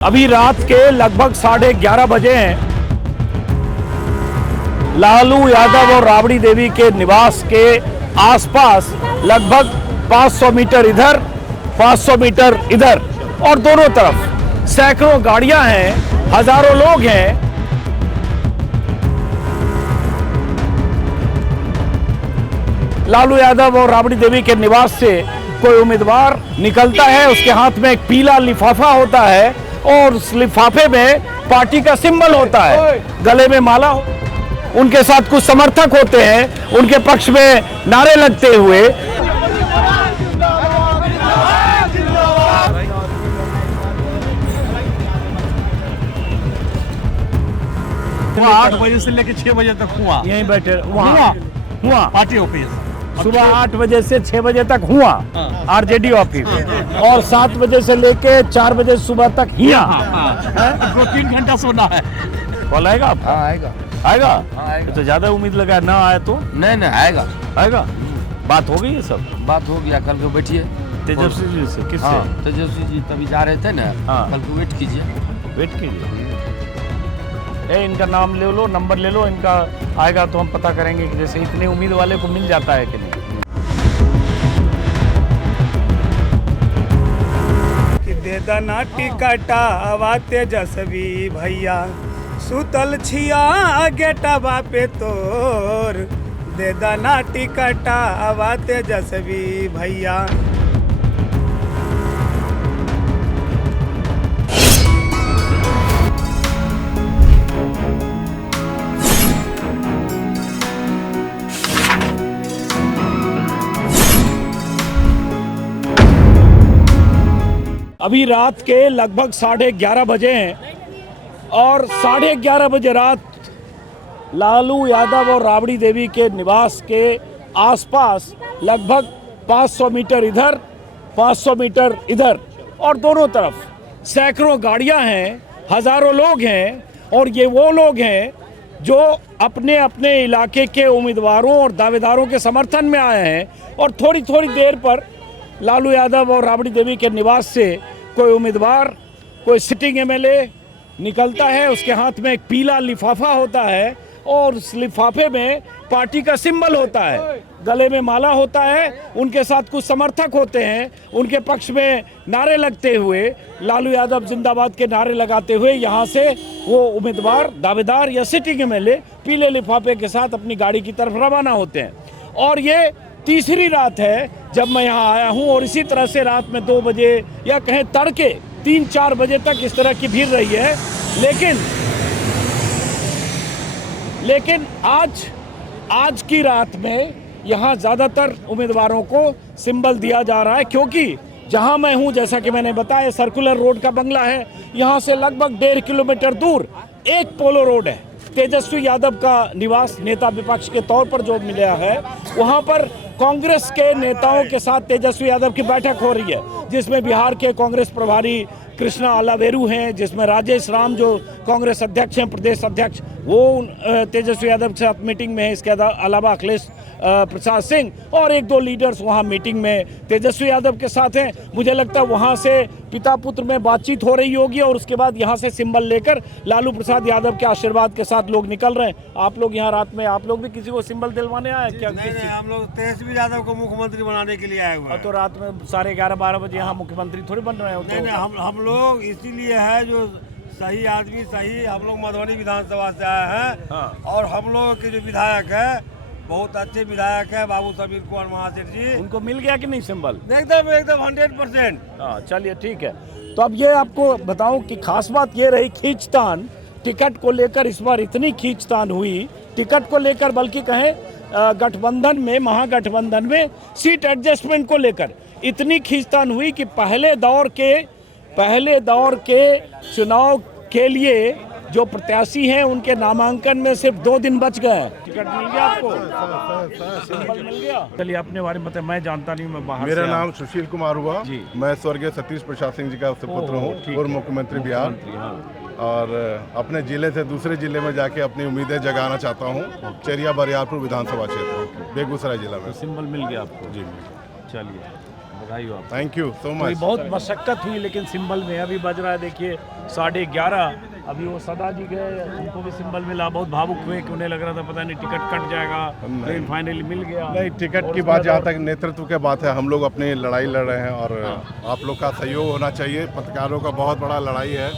अभी रात के लगभग 11:30 बजे हैं। लालू यादव और राबड़ी देवी के निवास के आसपास लगभग 500 मीटर इधर 500 मीटर इधर और दोनों तरफ सैकड़ों गाड़ियां हैं, हजारों लोग हैं। लालू यादव और राबड़ी देवी के निवास से कोई उम्मीदवार निकलता है, उसके हाथ में एक पीला लिफाफा होता है और उस लिफाफे में पार्टी का सिंबल होता है, गले में माला हो। उनके साथ कुछ समर्थक होते हैं, उनके पक्ष में नारे लगते हुए। सुबह 8 बजे से लेकर 6 बजे तक हुआ, यहीं बैठे हुआ पार्टी ऑफिस। सुबह 8 बजे से 6 बजे तक हुआ आरजेडी ऑफिस, और 7 बजे से लेके 4 बजे सुबह तक यहाँ 2-3 घंटा सोना है। कॉल आएगा आपका? आएगा। आएगा? तो ज्यादा उम्मीद लगा ना आए तो नहीं आएगा। आएगा। बात हो गई है सब? बात हो गया, कल को बैठिए। तेजस्वी जी से? किससे? हाँ, तेजस्वी जी तभी जा रहे थे ना। हाँ। कल को वेट कीजिए। वेट कीजिए। इनका नाम ले लो, नंबर ले लो इनका, आएगा तो हम पता करेंगे कि जैसे इतने उम्मीद वाले को मिल जाता है कि नहीं। दे दना टिकटा आवा तेजस्वी भैया, सुतल छिया गेटवा पे तोर। दे दना टिकटा आवा तेजस्वी भैया। अभी रात के लगभग 11:30 बजे हैं और 11:30 बजे रात लालू यादव और राबड़ी देवी के निवास के आसपास लगभग 500 मीटर इधर 500 मीटर इधर और दोनों तरफ सैकड़ों गाड़ियां हैं, हजारों लोग हैं। और ये वो लोग हैं जो अपने अपने इलाके के उम्मीदवारों और दावेदारों के समर्थन में आए हैं। और थोड़ी थोड़ी देर पर लालू यादव और राबड़ी देवी के निवास से कोई उम्मीदवार, कोई सिटिंग एमएलए निकलता है, उसके हाथ में एक पीला लिफाफा होता है और उस लिफाफे में पार्टी का सिंबल होता है, गले में माला होता है। उनके साथ कुछ समर्थक होते हैं, उनके पक्ष में नारे लगते हुए, लालू यादव जिंदाबाद के नारे लगाते हुए यहाँ से वो उम्मीदवार, दावेदार या सिटिंग एमएलए पीले लिफाफे के साथ अपनी गाड़ी की तरफ रवाना होते हैं। और ये तीसरी रात है जब मैं यहाँ आया हूँ, और इसी तरह से रात में 2 बजे या कहें तड़के 3-4 बजे तक इस तरह की भीड़ रही है। लेकिन आज की रात में यहाँ ज़्यादातर उम्मीदवारों को सिंबल दिया जा रहा है, क्योंकि जहाँ मैं हूँ, जैसा कि मैंने बताया, सर्कुलर रोड का बंगला है। यहाँ से लगभग 1.5 किलोमीटर दूर एक पोलो रोड है, तेजस्वी यादव का निवास, नेता विपक्ष के तौर पर जो मिला है। वहाँ पर कांग्रेस के नेताओं के साथ तेजस्वी यादव की बैठक हो रही है, जिसमें बिहार के कांग्रेस प्रभारी कृष्णा आलावेरू हैं, जिसमें राजेश राम जो कांग्रेस अध्यक्ष हैं, प्रदेश अध्यक्ष, वो तेजस्वी यादव के साथ मीटिंग में है। इसके अलावा अखिलेश प्रसाद सिंह और 1-2 लीडर्स वहाँ मीटिंग में तेजस्वी यादव के साथ हैं। मुझे लगता है वहाँ से पिता पुत्र में बातचीत हो रही होगी और उसके बाद यहाँ से सिंबल लेकर लालू प्रसाद यादव के आशीर्वाद के साथ लोग निकल रहे हैं। आप लोग यहाँ रात में, आप लोग भी किसी को सिंबल दिलवाने आए क्या? नहीं, हम लोग तेजस्वी यादव को मुख्यमंत्री बनाने के लिए आए हुए हैं। तो रात में 11:30-12 बजे यहाँ मुख्यमंत्री थोड़ी बन रहे हो? नहीं, हम लोग इसीलिए है जो सही आदमी, सही, हम लोग मधुबनी विधानसभा से आए हैं। हाँ। और हम लोग के जो विधायक है, बहुत अच्छे विधायक है, बाबू समीर कुमार महासेठ जी। उनको मिल गया कि नहीं सिंबल? एकदम 100%। हाँ, चलिए ठीक है। तो अब ये आपको बताऊं कि खास बात ये रही, खींचतान टिकट को लेकर इस बार इतनी खींचतान हुई, टिकट को लेकर, बल्कि कहें गठबंधन में, महागठबंधन में सीट एडजस्टमेंट को लेकर इतनी खींचतान हुई कि पहले दौर के चुनाव के लिए जो प्रत्याशी हैं उनके नामांकन में सिर्फ 2 दिन बच गए। टिकट मिल गया आपको? सिंबल मिल गया? चलिए अपने बारे में बताएं, मैं जानता नहीं, मैं बाहर मेरा से नाम सुशील कुमार हुआ जी। मैं स्वर्गीय सतीश प्रसाद सिंह जी का सुपुत्र हूँ, पूर्व मुख्यमंत्री बिहार। और अपने जिले से दूसरे जिले में जाके अपनी उम्मीदें जगाना चाहता हूँ। चेरिया बरियारपुर विधानसभा क्षेत्र, बेगूसराय जिला में। सिंबल मिल गया आपको? जी। चलिए। बधाई हो आप। थैंक यू सो तो ये मच। बहुत मशक्कत हुई, लेकिन सिंबल में अभी बज रहा है, देखिए 11:30। अभी वो सदा जी गए, उनको भी सिंबल मिला, बहुत भावुक हुए कि उन्हें लग रहा था पता नहीं टिकट कट जाएगा, लेकिन फाइनली मिल गया। नहीं, टिकट और की उसके बात जहाँ बाद- तक नेतृत्व की बात है, हम लोग अपनी लड़ाई लड़ रहे हैं और आप लोग का सहयोग होना चाहिए। पत्रकारों का बहुत बड़ा लड़ाई है,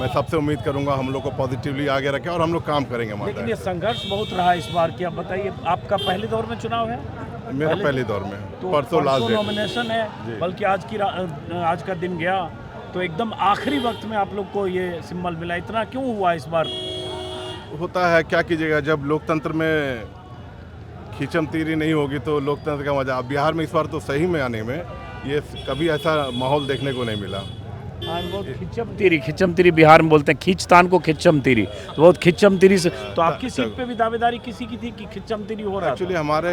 मैं सबसे उम्मीद करूंगा हम लोग को पॉजिटिवली आगे रखें और हम लोग काम करेंगे। लेकिन ये हमारा संघर्ष बहुत रहा इस बार की। आप बताइए, आपका पहले दौर में चुनाव है? मेरा पहले दौर में तो परसों लास्ट डेट नॉमिनेशन है, जी। बल्कि आज का दिन गया तो एकदम आखिरी वक्त में आप लोग को ये सिंबल मिला। इतना क्यों हुआ इस बार? होता है, क्या कीजिएगा, जब लोकतंत्र में खींचमतीरी नहीं होगी तो लोकतंत्र का मजा। अब बिहार में इस बार तो सही में आने में ये कभी ऐसा माहौल देखने को नहीं मिला। खिच्चमतीरी बिहार में बोलते हैं, खींचतान को खिच्चमतीरी, तो बहुत खिच्चमतीरी से। तो आपकी सीट पे भी दावेदारी किसी की थी कि खिच्चमतीरी हो रहा एक्चुअली था? हमारे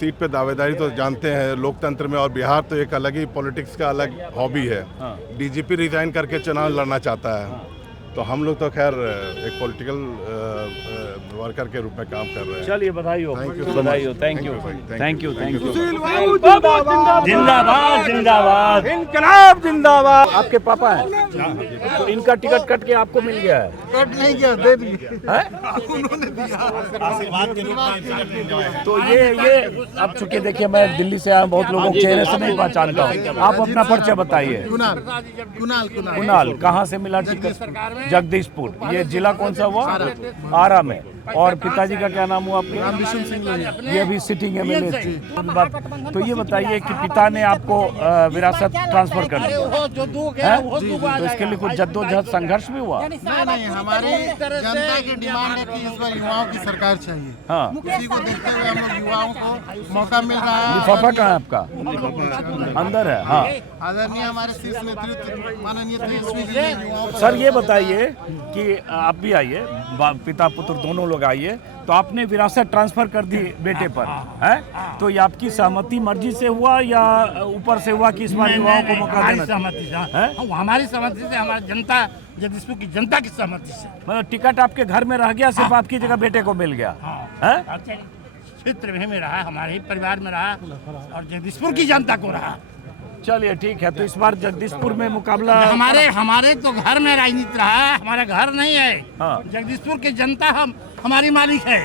सीट पे दावेदारी तो जानते हैं लोकतंत्र में, और बिहार तो एक अलग ही पॉलिटिक्स का अलग हॉबी है। हाँ। डीजीपी रिजाइन करके चुनाव लड़ना चाहता है, तो हम लोग तो खैर एक पॉलिटिकल वर्कर के रूप में काम कर रहे हैं। चलिए बधाई हो, Thank you so बधाई much. हो, थैंक Thank यू, you भाई, thank thank you, you. Thank you. जिंदाबाद जिंदाबाद, इनकलाब जिंदाबाद। आपके पापा हैं, तो इनका टिकट कट के आपको मिल गया है? कट नहीं गया, दे दिए। हैं? तो ये अब चूंकि देखिए मैं दिल्ली से आया हूं, बहुत लोगों को चेहरे से नहीं पहचानता हूँ। आप अपना परिचय बताइए। कुणाल, कहाँ से मिला टिकट? जगदीशपुर। ये जिला कौन सा हुआ? आरा में। और पिताजी का क्या नाम हुआ आपके? ये अभी सिटिंग एमएलए थे। तो ये बताइए कि पिता ने आपको विरासत ट्रांसफर कर दिया है? तो इसके लिए कुछ जद्दोजहद संघर्ष भी हुआ? नहीं, हमारी जनता की डिमांड है कि इस बार युवाओं की सरकार चाहिए। हाँ। उसी को देखते हुए हम लोग युवाओं को मौका मिल रहा है। लिफाफा कहाँ है आपका? अंदर है। हाँ आदरणीय हमारे शीर्ष नेतृत्व माननीय तेजस्वी जी ने युवाओं को सर, ये बताइए कि आप भी आइए, पिता पुत्र दोनों लोग आइए, तो आपने विरासत ट्रांसफर कर दी बेटे पर, है? तो ये आपकी सहमति मर्जी से हुआ या ऊपर से हुआ कि इस बार युवाओं को मौका देना? सहमति से, है? हमारी सहमति से, हमारी जनता, जगदीशपुर की जनता की सहमति से। मतलब टिकट आपके घर में रह गया, सिर्फ आपकी जगह बेटे को मिल गया है? क्षेत्र में रहा, हमारे ही परिवार में रहा और जगदीशपुर की जनता को रहा। चलिए ठीक है। तो इस बार जगदीशपुर में मुकाबला हमारे तो घर में राजनीति रहा है, हमारा घर नहीं है। हाँ। जगदीशपुर की जनता हमारी मालिक है।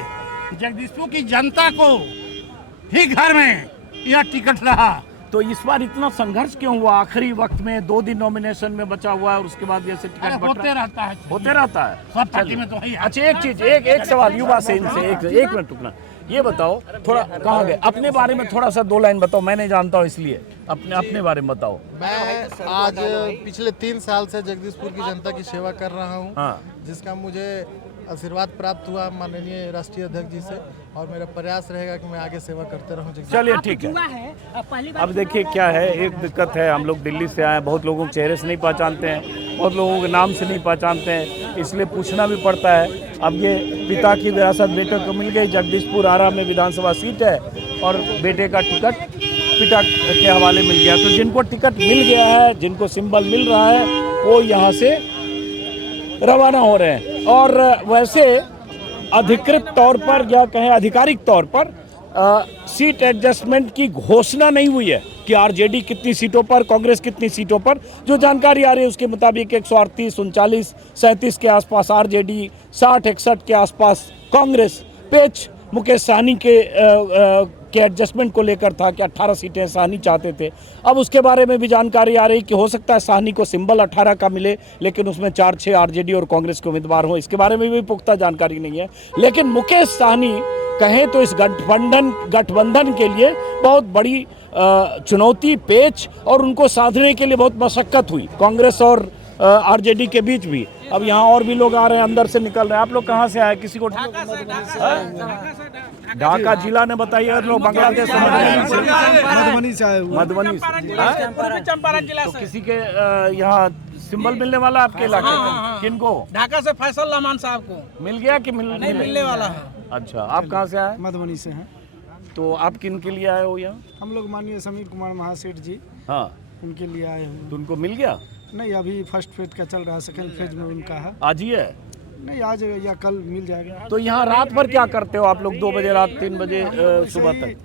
जगदीशपुर की जनता को ही घर में यह टिकट रहा। तो इस बार इतना संघर्ष क्यों हुआ? आखिरी वक्त में 2 दिन नॉमिनेशन में बचा हुआ है और उसके बाद जैसे टिकट बट होते रहता है, होते रहता है। सब पार्टी में तो वही है। अच्छा, एक चीज, एक सवाल युवा से इनसे एक मिनट रुकना। ये बताओ थोड़ा, कहाँ गए? अपने बारे में थोड़ा सा 2 लाइन बताओ, मैं नहीं जानता हूँ इसलिए अपने बारे में बताओ। मैं आज पिछले 3 साल से जगदीशपुर की जनता की सेवा कर रहा हूँ, हाँ। जिसका मुझे आशीर्वाद प्राप्त हुआ माननीय राष्ट्रीय अध्यक्ष जी से, और मेरा प्रयास रहेगा कि मैं आगे सेवा करते रहूं। चलिए ठीक है। अब देखिए क्या है, एक दिक्कत है, हम लोग दिल्ली से आए, बहुत लोगों के चेहरे से नहीं पहचानते हैं, बहुत लोगों के नाम से नहीं पहचानते हैं, इसलिए पूछना भी पड़ता है। अब ये पिता की विरासत बेटे को मिल गई, जगदीशपुर आरा में विधानसभा सीट है और बेटे का टिकट पिता के हवाले मिल गया। तो जिनको टिकट मिल गया है, जिनको सिंबल मिल रहा है, वो यहाँ से रवाना हो रहे हैं। और वैसे अधिकृत तौर पर या कहें आधिकारिक तौर पर सीट एडजस्टमेंट की घोषणा नहीं हुई है कि आरजेडी कितनी सीटों पर, कांग्रेस कितनी सीटों पर। जो जानकारी आ रही है उसके मुताबिक 138, 39, 37 के आसपास आरजेडी, 60, 61 के आसपास कांग्रेस। पेच मुकेश सहनी के एडजस्टमेंट को लेकर था कि 18 सीटें सहनी चाहते थे। अब उसके बारे में भी जानकारी आ रही कि हो सकता है सहनी को सिंबल 18 का मिले, लेकिन उसमें 4-6 आरजेडी और कांग्रेस के उम्मीदवार हों। इसके बारे में भी पुख्ता जानकारी नहीं है। लेकिन मुकेश सहनी कहें तो इस गठबंधन के लिए बहुत बड़ी चुनौती, पेच, और उनको साधने के लिए बहुत मशक्कत हुई कांग्रेस और आरजेडी के बीच भी। अब यहाँ और भी लोग आ रहे हैं, अंदर से निकल रहे हैं। आप लोग कहाँ से आए? किसी को ढाका जिला ने बताइए, लोग बांग्लादेश से, मधुबनी से आए हुए। मधुबनी से। चंपारण जिला तो किसी के यहाँ सिंबल मिलने वाला आपके इलाके में? किनको? ढाका से फैसल रहमान साहब को मिल गया कि मिलने वाला है। अच्छा, आप कहाँ से आए? मधुबनी से हैं। तो आप किन के लिए आए हो यहाँ? हम लोग माननीय समीर कुमार महासेठ जी, हाँ, उनके लिए आए हुए। तो उनको मिल गया? नहीं, अभी फर्स्ट फेज का चल रहा है, सेकंड फेज में उनका है। आज ही है? नहीं, आज या कल मिल जाएगा। तो यहाँ रात भर क्या करते हो आप लोग? 2 बजे रात, 3 बजे सुबह तक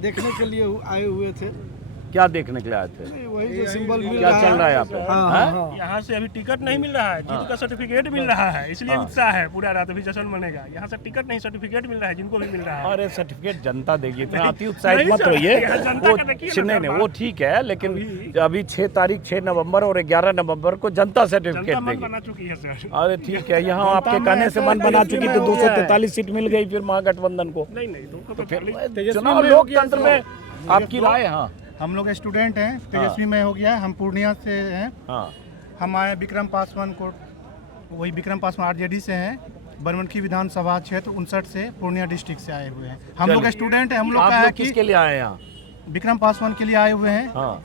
देखने के लिए आए हुए थे। क्या देखने के लिए आए थे? वही जो सिंबल मिल क्या रहा चल रहा है यहाँ पे? हाँ, हैं? यहाँ से अभी टिकट नहीं मिल रहा है, जिनका सर्टिफिकेट मिल रहा है, इसलिए उत्साह है, पूरा रात अभी जश्न मनेगा। यहाँ से टिकट नहीं, सर्टिफिकेट मिल रहा है, जिनको भी मिल रहा है। अरे सर्टिफिकेट जनता देगी, इतना अति उत्साहित नहीं मत सर, रहिए। यहाँ जनता वो का देखिए ना नहीं नहीं सर, वो ठीक है, लेकिन अभी 6 तारीख 6 नवंबर और 11 नवंबर को जनता सर्टिफिकेट जनता मन देगी। बना चुकी है सर। अरे ठीक है, यहाँ आपके कहने से मन बना चुकी तो 243 सीट मिल गई फिर महागठबंधन को। नहीं नहीं, दो तो फिर चुनाव लोकतंत्र में आपकी राय? हाँ हम लोग स्टूडेंट हैं, तेजस्वी में हो गया है, हम पूर्णिया से हैं। हाँ हम आए विक्रम पासवान को, वही विक्रम पासवान आरजेडी से हैं, बनमनखी विधानसभा क्षेत्र 59 से पूर्णिया डिस्ट्रिक्ट से आए हुए हैं। हम लोग स्टूडेंट हैं, हम लोग का आप है लोग कि किसके लिए आए हैं यहाँ? विक्रम पासवान के लिए आए हुए हैं। हाँ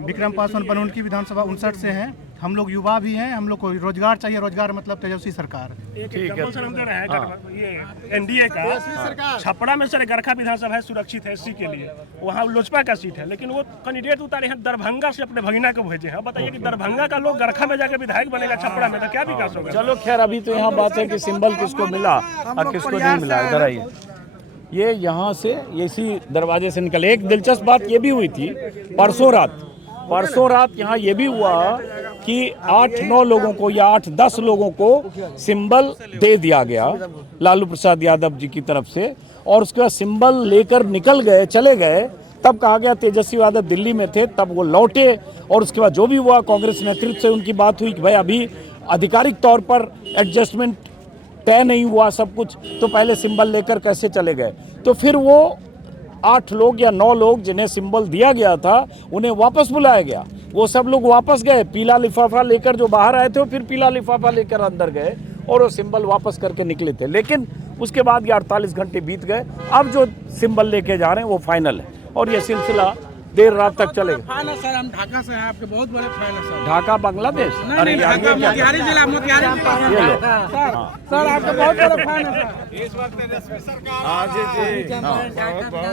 विक्रम पासवान बनमनखी विधानसभा 59 से हैं। हम लोग युवा भी हैं, हम लोग को रोजगार चाहिए, रोजगार मतलब तेजस्वी सरकार। ठीक है। एग्जाम्पल सर हम दे रहे हैं, ये एनडीए का छपरा में सर गरखा विधानसभा है, सुरक्षित है एससी के लिए, वहाँ लोजपा का सीट है, लेकिन वो कैंडिडेट उतारे हैं दरभंगा से, अपने भगिना को भेजे हैं। बताइए कि दरभंगा का लोग गरखा में जाकर विधायक बनेगा छपरा में, तो क्या विकास होगा? चलो खैर, अभी तो यहाँ बात है कि सिंबल किसको मिला और किसको नहीं मिला। इधर आइए, ये यहाँ से इसी दरवाजे से निकले। एक दिलचस्प बात ये भी हुई थी परसों रात यहाँ ये भी हुआ कि 8-9 लोगों को या 8-10 लोगों को सिंबल दे दिया गया लालू प्रसाद यादव जी की तरफ से, और उसके बाद सिंबल लेकर निकल गए, चले गए। तब कहा गया तेजस्वी यादव दिल्ली में थे, तब वो लौटे, और उसके बाद जो भी हुआ कांग्रेस नेतृत्व से उनकी बात हुई कि भाई अभी आधिकारिक तौर पर एडजस्टमेंट तय नहीं हुआ सब कुछ, तो पहले सिंबल लेकर कैसे चले गए। तो फिर वो 8 लोग या 9 लोग जिन्हें सिंबल दिया गया था उन्हें वापस बुलाया गया। वो सब लोग वापस गए, पीला लिफाफा लेकर, जो बाहर आए थे वो फिर पीला लिफाफा लेकर अंदर गए और वो सिंबल वापस करके निकले थे। लेकिन उसके बाद ये 48 घंटे बीत गए। अब जो सिंबल लेके जा रहे हैं वो फाइनल है, और ये सिलसिला देर रात तक चलेगा। सर हम ढाका से हैं, आपके बहुत बड़े फैन हैं सर। ढाका बांग्लादेश? अरे यार, ये क्या? मोतिहारी जिला, मोतिहारी ये लो। सर आपके बहुत बड़े फैन हैं सर। इस वक्त तेजस्वी सरकार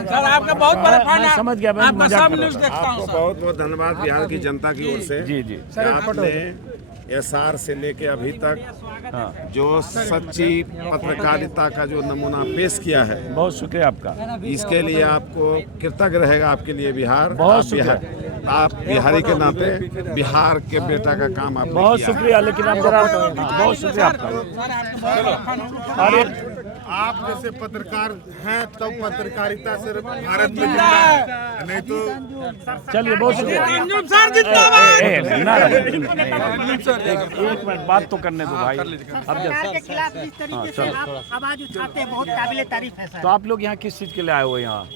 सर आपके बहुत बड़े फैन हैं। समझ गया, मैं मजाक कर रहा था। देखता हूं सर। बहुत बहुत धन्यवाद बिहार की जनता की ओर से। जी जी कि आपने एसआर से लेके अभी तक जो सच्ची पत्रकारिता का जो नमूना पेश किया है, बहुत शुक्रिया आपका। इसके लिए आपको कृतज्ञ रहेगा आपके लिए बिहार। बहुत आप बिहारी के नाते बिहार के बेटा का काम आपने बहुत किया है। शुक्रिया, लेकिन आप जरा बहुत शुक्रिया आपका। अरे आप जैसे पत्रकार हैं तब पत्रकारिता से भारत में जिंदा है, नहीं तो चलिए, बहुत शुक्रिया। एक मिनट बात तो करने दो भाई। अब सरकार के खिलाफ जिस तरीके से आप आवाज उठाते हैं, बहुत काबिले तारीफ है सर। तो आप लोग यहाँ किस चीज के लिए आए हो? यहाँ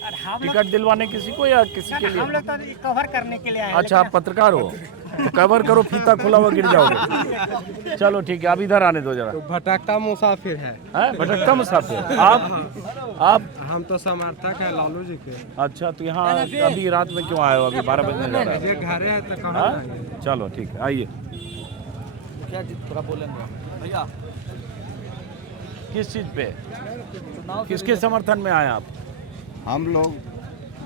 टिकट दिलवाने किसी को या किसी के हम लिए? लोग तो कवर करने के लिए आए हैं। अच्छा, आप पत्रकार हो तो कवर करो, फीता खुला हुआ गिर जाओगे। चलो ठीक है, अब इधर आने दो जरा। भटकता मुसाफिर है। भटकता मुसाफिर? आप हम तो समर्थक है लालू जी के। अच्छा, तो यहाँ अभी रात में क्यों आए हो? अभी 12 बजने जा रहा है। घर है तो हाँ? चलो ठीक है, आइए। क्या थोड़ा बोलेंगे भैया? किस चीज पे, किसके समर्थन में आए आप? हम लोग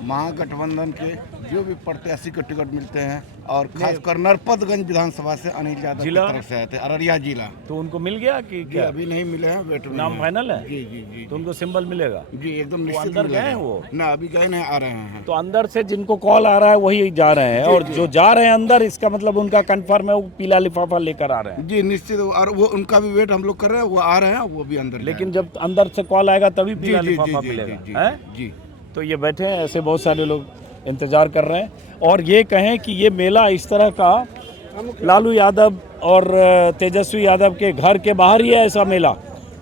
महागठबंधन के जो भी प्रत्याशी को टिकट मिलते हैं, और खासकर नरपतगंज विधानसभा से अनिल यादव की जिला? तरफ से आए थे, अररिया जिला। तो उनको मिल गया कि क्या? अभी नहीं मिले हैं, वेट में नाम हैं। फाइनल है? जी जी जी तो उनको सिंबल मिलेगा? जी एकदम वो निश्चित अंदर मिलेगा। गए हैं वो? ना अभी गए नहीं, आ रहे हैं। तो अंदर से जिनको कॉल आ रहा है वही जा रहे हैं, और जो जा रहे हैं अंदर, इसका मतलब उनका कंफर्म है, वो पीला लिफाफा लेकर आ रहे हैं। जी निश्चित, और वो उनका भी वेट हम लोग कर रहे हैं, वो आ रहे हैं, वो भी अंदर लेकिन जब अंदर से कॉल आएगा तभी पीला जी, लिफाफा जी, मिलेगा, जी, हैं? जी। तो ये बैठे हैं, ऐसे बहुत सारे लोग इंतजार कर रहे हैं। और ये कहें कि ये मेला इस तरह का लालू यादव और तेजस्वी यादव के घर के बाहर ही है ऐसा मेला।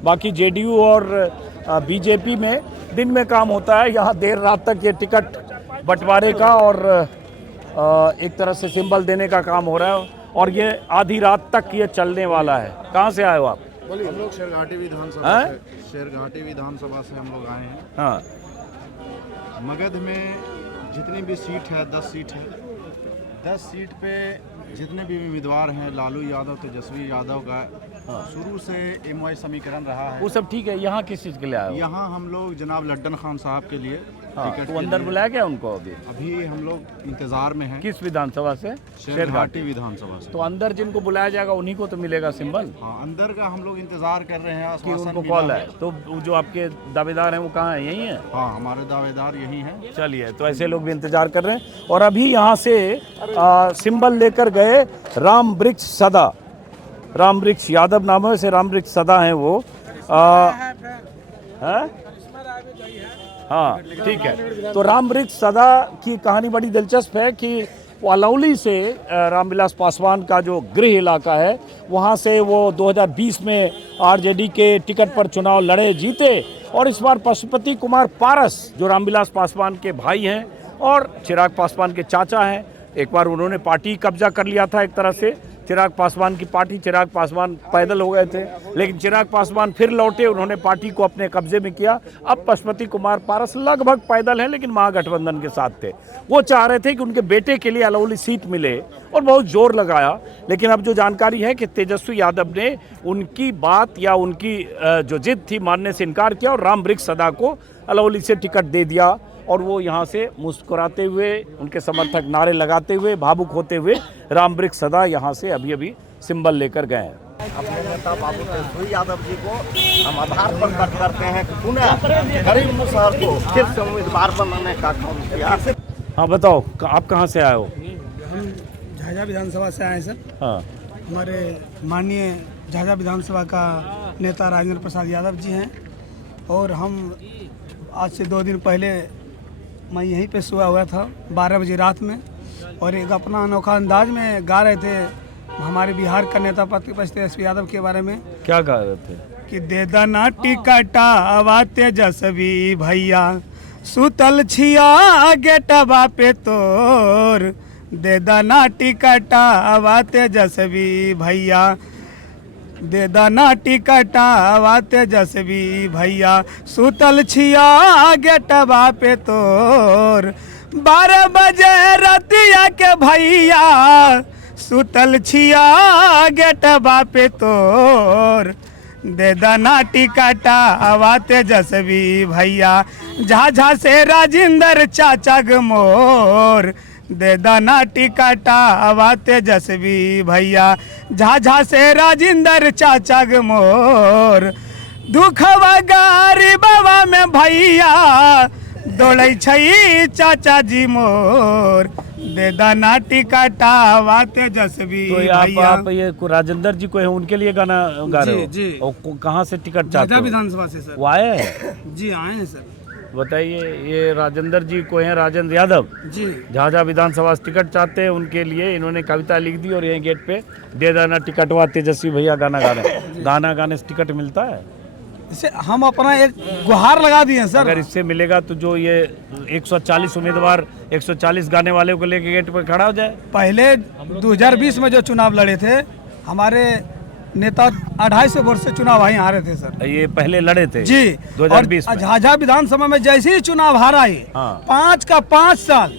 बाकी जेडीयू और बीजेपी में दिन में काम होता है, यहाँ देर रात तक ये टिकट बंटवारे का और एक तरह से सिंबल देने का काम हो रहा है, और ये आधी रात तक ये चलने वाला है। कहाँ से आए हो आप? हम लोग शेरघाटी विधानसभा से हम लोग आए हैं। हाँ, मगध में जितनी भी सीट है 10 सीट है, 10 सीट पे जितने भी उम्मीदवार हैं, लालू यादव, तेजस्वी यादव का शुरू से एमवाई समीकरण रहा है। वो सब ठीक है। यहाँ किस चीज़ के लिए आए हो? यहाँ हम लोग जनाब लड्डन खान साहब के लिए हाँ, टिकट तो के अंदर लिए। बुलाया गया उनको अभी? अभी हम लोग इंतजार में हैं। किस विधानसभा से? शेरघाटी विधानसभा से। तो अंदर जिनको बुलाया जाएगा उन्हीं को तो मिलेगा सिंबल हाँ, अंदर का हम लोग इंतजार कर रहे हैं, कि आश्वासन उनको मिला कॉल है। तो जो आपके दावेदार हैं वो कहाँ हैं? यहीं हैं? हाँ, हमारे दावेदार यही हैं। चलिए, तो ऐसे लोग भी इंतजार कर रहे हैं। और अभी यहाँ से सिंबल लेकर गए राम वृक्ष सदा, राम वृक्ष यादव नाम है, से राम वृक्ष सदा हैं वो। हैं? हाँ, ठीक है। तो राम वृक्ष सदा की कहानी बड़ी दिलचस्प है कि वो अलौली से रामविलास पासवान का जो गृह इलाका है वहाँ से वो 2020 में आरजेडी के टिकट पर चुनाव लड़े, जीते। और इस बार पशुपति कुमार पारस जो रामविलास पासवान के भाई हैं और चिराग पासवान के चाचा हैं, एक बार उन्होंने पार्टी कब्जा कर लिया था एक तरह से, चिराग पासवान की पार्टी। चिराग पासवान पैदल हो गए थे, लेकिन चिराग पासवान फिर लौटे, उन्होंने पार्टी को अपने कब्जे में किया। अब पशुपति कुमार पारस लगभग पैदल हैं, लेकिन महागठबंधन के साथ थे। वो चाह रहे थे कि उनके बेटे के लिए अलौली सीट मिले और बहुत जोर लगाया। लेकिन अब जो जानकारी है कि तेजस्वी यादव ने उनकी बात या उनकी जो जिद थी मानने से इनकार किया और राम वृक्ष सदा को अलौली से टिकट दे दिया। और वो यहाँ से मुस्कुराते हुए, उनके समर्थक नारे लगाते हुए, भावुक होते हुए राम वृक्ष सदा यहाँ से अभी अभी सिंबल लेकर गए हैं। अपने नेता बाबू तेजस्वी यादव जी को हम आधार पर तक करते हैं कि पुनः गरीब मुसहर को फिर से उम्मीदवार बनाने का काम किया। हाँ बताओ, आप कहाँ से आए हो? हम झाझा विधानसभा से आए सर। हाँ, हमारे माननीय झाझा विधानसभा का नेता राजेंद्र प्रसाद यादव जी हैं और हम आज से 2 दिन पहले मैं यहीं पे सोया हुआ था 12 बजे रात में और एक अपना अनोखा अंदाज में गा रहे थे हमारे बिहार का नेता प्रतिपक्ष तेजस्वी यादव के बारे में। क्या गा रहे थे? कि दे दना टिकटा तेजस्वी भैया सुतल छिया गेटवा पे तोर, दे दना टिकटा तेजस्वी भैया, दे दना टिकटा तेजस्वी भैया सुतल छिया गेटवा पे तोर, 12 बजे रतिया के भैया सुतल छिया गेटवा पे तोर, दे दना टिकटा तेजस्वी भैया, झाझा से राजेंद्र चाचा गमोर, दे दना टिकटा तेजस्वी भैया, झाझा से राजेंद्र चाचा गमोर, दुखवा गरीबवा में भैया दौड़ै छै चाचा जी मोर, दे दना टिकटा तेजस्वी तो भैया। आप ये राजेंद्र जी को है उनके लिए गाना गा रहे हो? जी। और कहाँ से टिकट चाहते झाझा हो? विधानसभा से सर। वो आए हैं? जी आए हैं सर। बताइए, ये राजेंद्र जी को हैं, राजेंद्र यादव जी झाझा विधानसभा से टिकट चाहते हैं। उनके लिए इन्होंने कविता लिख दी और यही गेट पे दे देना टिकटवा तेजस्वी भैया गाना गा रहे हैं। गाना गाने से टिकट मिलता है? इसे हम अपना एक गुहार लगा दिए हैं सर। अगर इससे मिलेगा तो जो ये 140 उम्मीदवार 140 गाने वाले को लेके गेट पे खड़ा हो जाए। पहले 2020 में जो चुनाव लड़े थे हमारे नेता 250 वर्ष से चुनाव वहीं हारे थे सर। ये पहले लड़े थे जी 2020 और में। झाझा विधानसभा में जैसे ही चुनाव हारा ही हाँ। 5 का 5 साल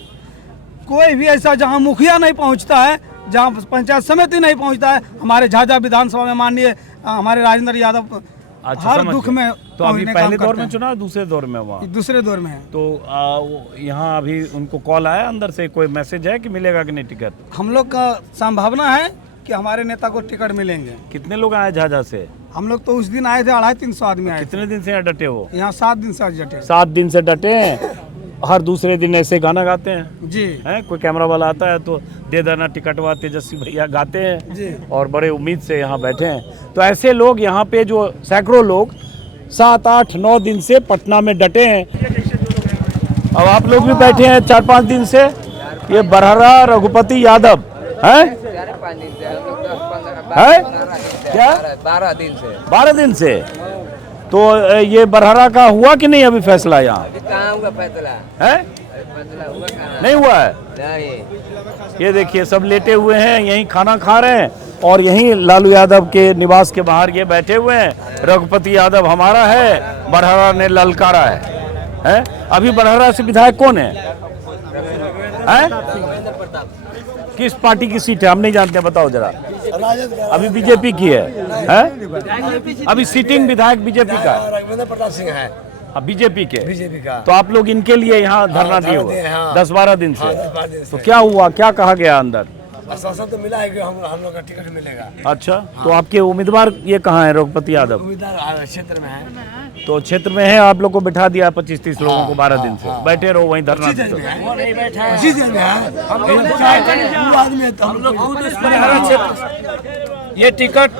कोई भी ऐसा जहां मुखिया नहीं पहुंचता है, जहां पंचायत समिति नहीं पहुंचता है, हमारे झाझा विधानसभा में माननीय हमारे राजेंद्र यादव हर समझ दुख गए। में तो अभी पहुंचने पहले काम दौर करते में हैं। चुनाव, दूसरे दौर में वहाँ दूसरे दौर में है। तो यहाँ अभी उनको कॉल आया अंदर से, कोई मैसेज है कि मिलेगा कि नहीं टिकट? हम लोग का संभावना है कि हमारे नेता को टिकट मिलेंगे। कितने लोग आए झाझा से? हम लोग तो उस दिन आए थे 250-300 आदमी आए थे। कितने दिन से यहाँ डटे हो? यहाँ 7 दिन से डटे। 7 दिन से डटे हैं। हर दूसरे दिन ऐसे गाना गाते हैं जी हैं? कोई कैमरा वाला आता है तो दे देना टिकटवा तेजस्वी भैया गाते हैं जी। और बड़े उम्मीद से यहाँ बैठे हैं। तो ऐसे लोग यहाँ पे जो सैकड़ों लोग 7, 8, 9 दिन से पटना में डटे हैं। अब आप लोग भी बैठे हैं 4-5 दिन से। ये बरहरा रघुपति यादव है? क्या 12 दिन से? तो ये बरहरा का हुआ कि नहीं अभी फैसला? यहाँ कहाँ हुआ फैसला? है? नहीं हुआ है? नहीं। ये देखिए सब लेटे हुए हैं, यहीं खाना खा रहे हैं और यहीं लालू यादव के निवास के बाहर ये बैठे हुए हैं। रघुपति यादव हमारा है, बरहरा ने ललकारा है? अभी बरहरा से विधायक कौन है? किस पार्टी की सीट है? हम नहीं जानते, बताओ जरा। अभी बीजेपी की है? अभी सिटिंग विधायक बीजेपी का है। राजेंद्र प्रताप सिंह है। बीजेपी के? बीजेपी का। तो आप लोग इनके लिए यहाँ धरना दिए हुए हाँ। 10-12 दिन से? 10-12 दिन तो क्या हुआ, क्या कहा गया अंदर? आश्वासन तो मिला है कि हम लोग का टिकट मिलेगा। अच्छा, तो आपके उम्मीदवार ये कहाँ है, रघुपति यादव? उम्मीदवार क्षेत्र में है, तो क्षेत्र में है, आप लोग को बिठा दिया 25-30 लोगों को 12 दिन से, बैठे रहो वहीं धरना देते रहो। ये टिकट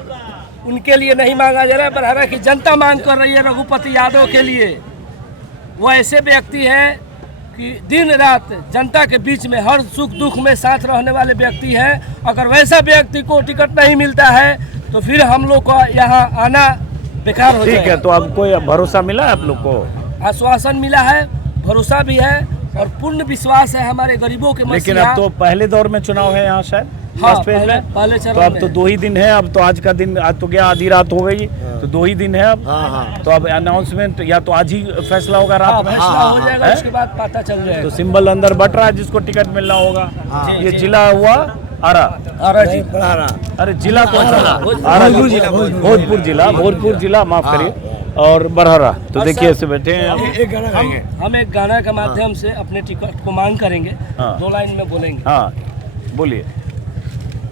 उनके लिए नहीं मांगा जा रहा है, बरहरा की जनता मांग कर रही है रघुपति यादव के लिए। वो ऐसे व्यक्ति हैं कि दिन रात जनता के बीच में हर सुख दुख में साथ रहने वाले व्यक्ति हैं। अगर वैसा व्यक्ति को टिकट नहीं मिलता है तो फिर हम लोग को यहाँ आना बेकार हो जाएगा। ठीक है, तो अब कोई भरोसा मिला है आप लोग को? आश्वासन मिला है, भरोसा भी है और पूर्ण विश्वास है हमारे गरीबों के। लेकिन अब तो पहले दौर में चुनाव है यहाँ शायद, हाँ, फर्स्ट फेज में। पहले तो अब तो 2 ही दिन है, अब तो आज का दिन, आज तो क्या आधी रात हो गई, तो 2 ही दिन है अब। तो अब अनाउंसमेंट या तो आज ही फैसला होगा रात में, फैसला हो जाएगा, उसके बाद पता चल जाएगा। तो सिंबल अंदर बट रहा है जिसको टिकट मिलना होगा। ये जिला हुआ आरा, अरे जिला कौन सा? आरा, भोजपुर जिला, माफ करिए, और बरहरा। तो देखिए ऐसे बैठे हैं हम एक गाना के माध्यम से अपने टिकट को मांग करेंगे। 2 लाइन में बोलेंगे। हाँ बोलिए।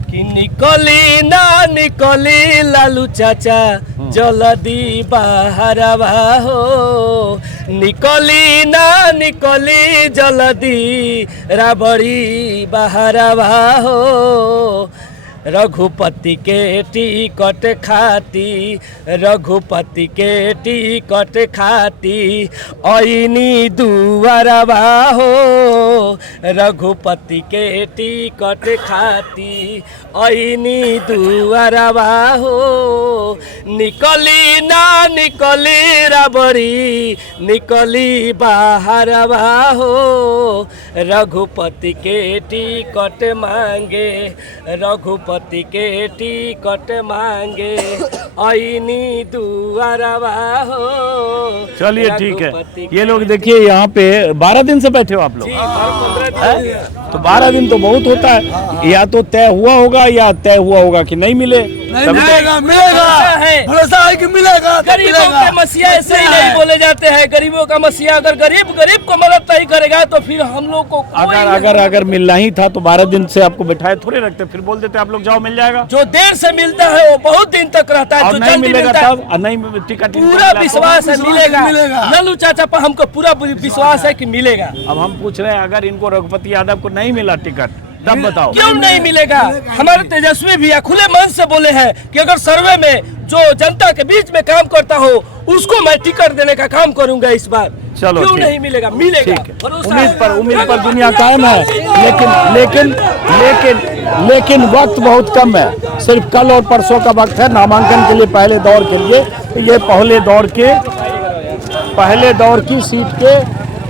कि निकली ना निकली लालू चाचा जल्दी बाहरवा हो, निकली ना निकली जल्दी राबड़ी बाहरवा हो, रघुपति के टिकट खाती, रघुपति के टिकट खाती आईनी दुआरवा हो, रघुपति के टिकट खाती आईनी दुआरवा हो, निकली ना निकली राबड़ी निकली बाहरवा हो, रघुपति के टिकट मांगे, रघुपति के टिकट मांगे आईनी दुआरवा हो। चलिए ठीक है। ये लोग देखिए यहाँ पे 12 दिन से बैठे हो आप लोग? तो 12 दिन तो बहुत होता है। या तो तय हुआ होगा या तय हुआ होगा कि नहीं मिले, मिलेगा भरोसा है कि मिलेगा। गरीबों के मसीहा ऐसे ही नहीं बोले जाते हैं। गरीबों का मसीहा अगर गरीब को मदद नहीं करेगा तो फिर हम लोग को अगर मिलना ही था तो 12 दिन से आपको बैठाए थोड़े रखते, फिर बोल देते आप लोग जाओ मिल जाएगा। जो देर से मिलता है वो बहुत दिन तक रहता है, और नहीं मिलेगा तब, नहीं टिकट पूरा विश्वास है मिलेगा। लालू चाचा पर हमको पूरा विश्वास है कि मिलेगा। अब हम पूछ रहे हैं अगर इनको रघुपति यादव को नहीं मिला टिकट तब बताओ क्यों नहीं मिलेगा? हमारे तेजस्वी भैया खुले मन से बोले हैं कि अगर सर्वे में जो जनता के बीच में काम करता हो उसको मैं टिकट देने का काम करूंगा इस बार। चलो क्यों नहीं मिलेगा? मिलेगा। उम्मीद पर दुनिया कायम है। लेकिन वक्त बहुत कम है, सिर्फ कल और परसों का वक्त है नामांकन के लिए। पहले दौर के लिए ये पहले दौर की सीट के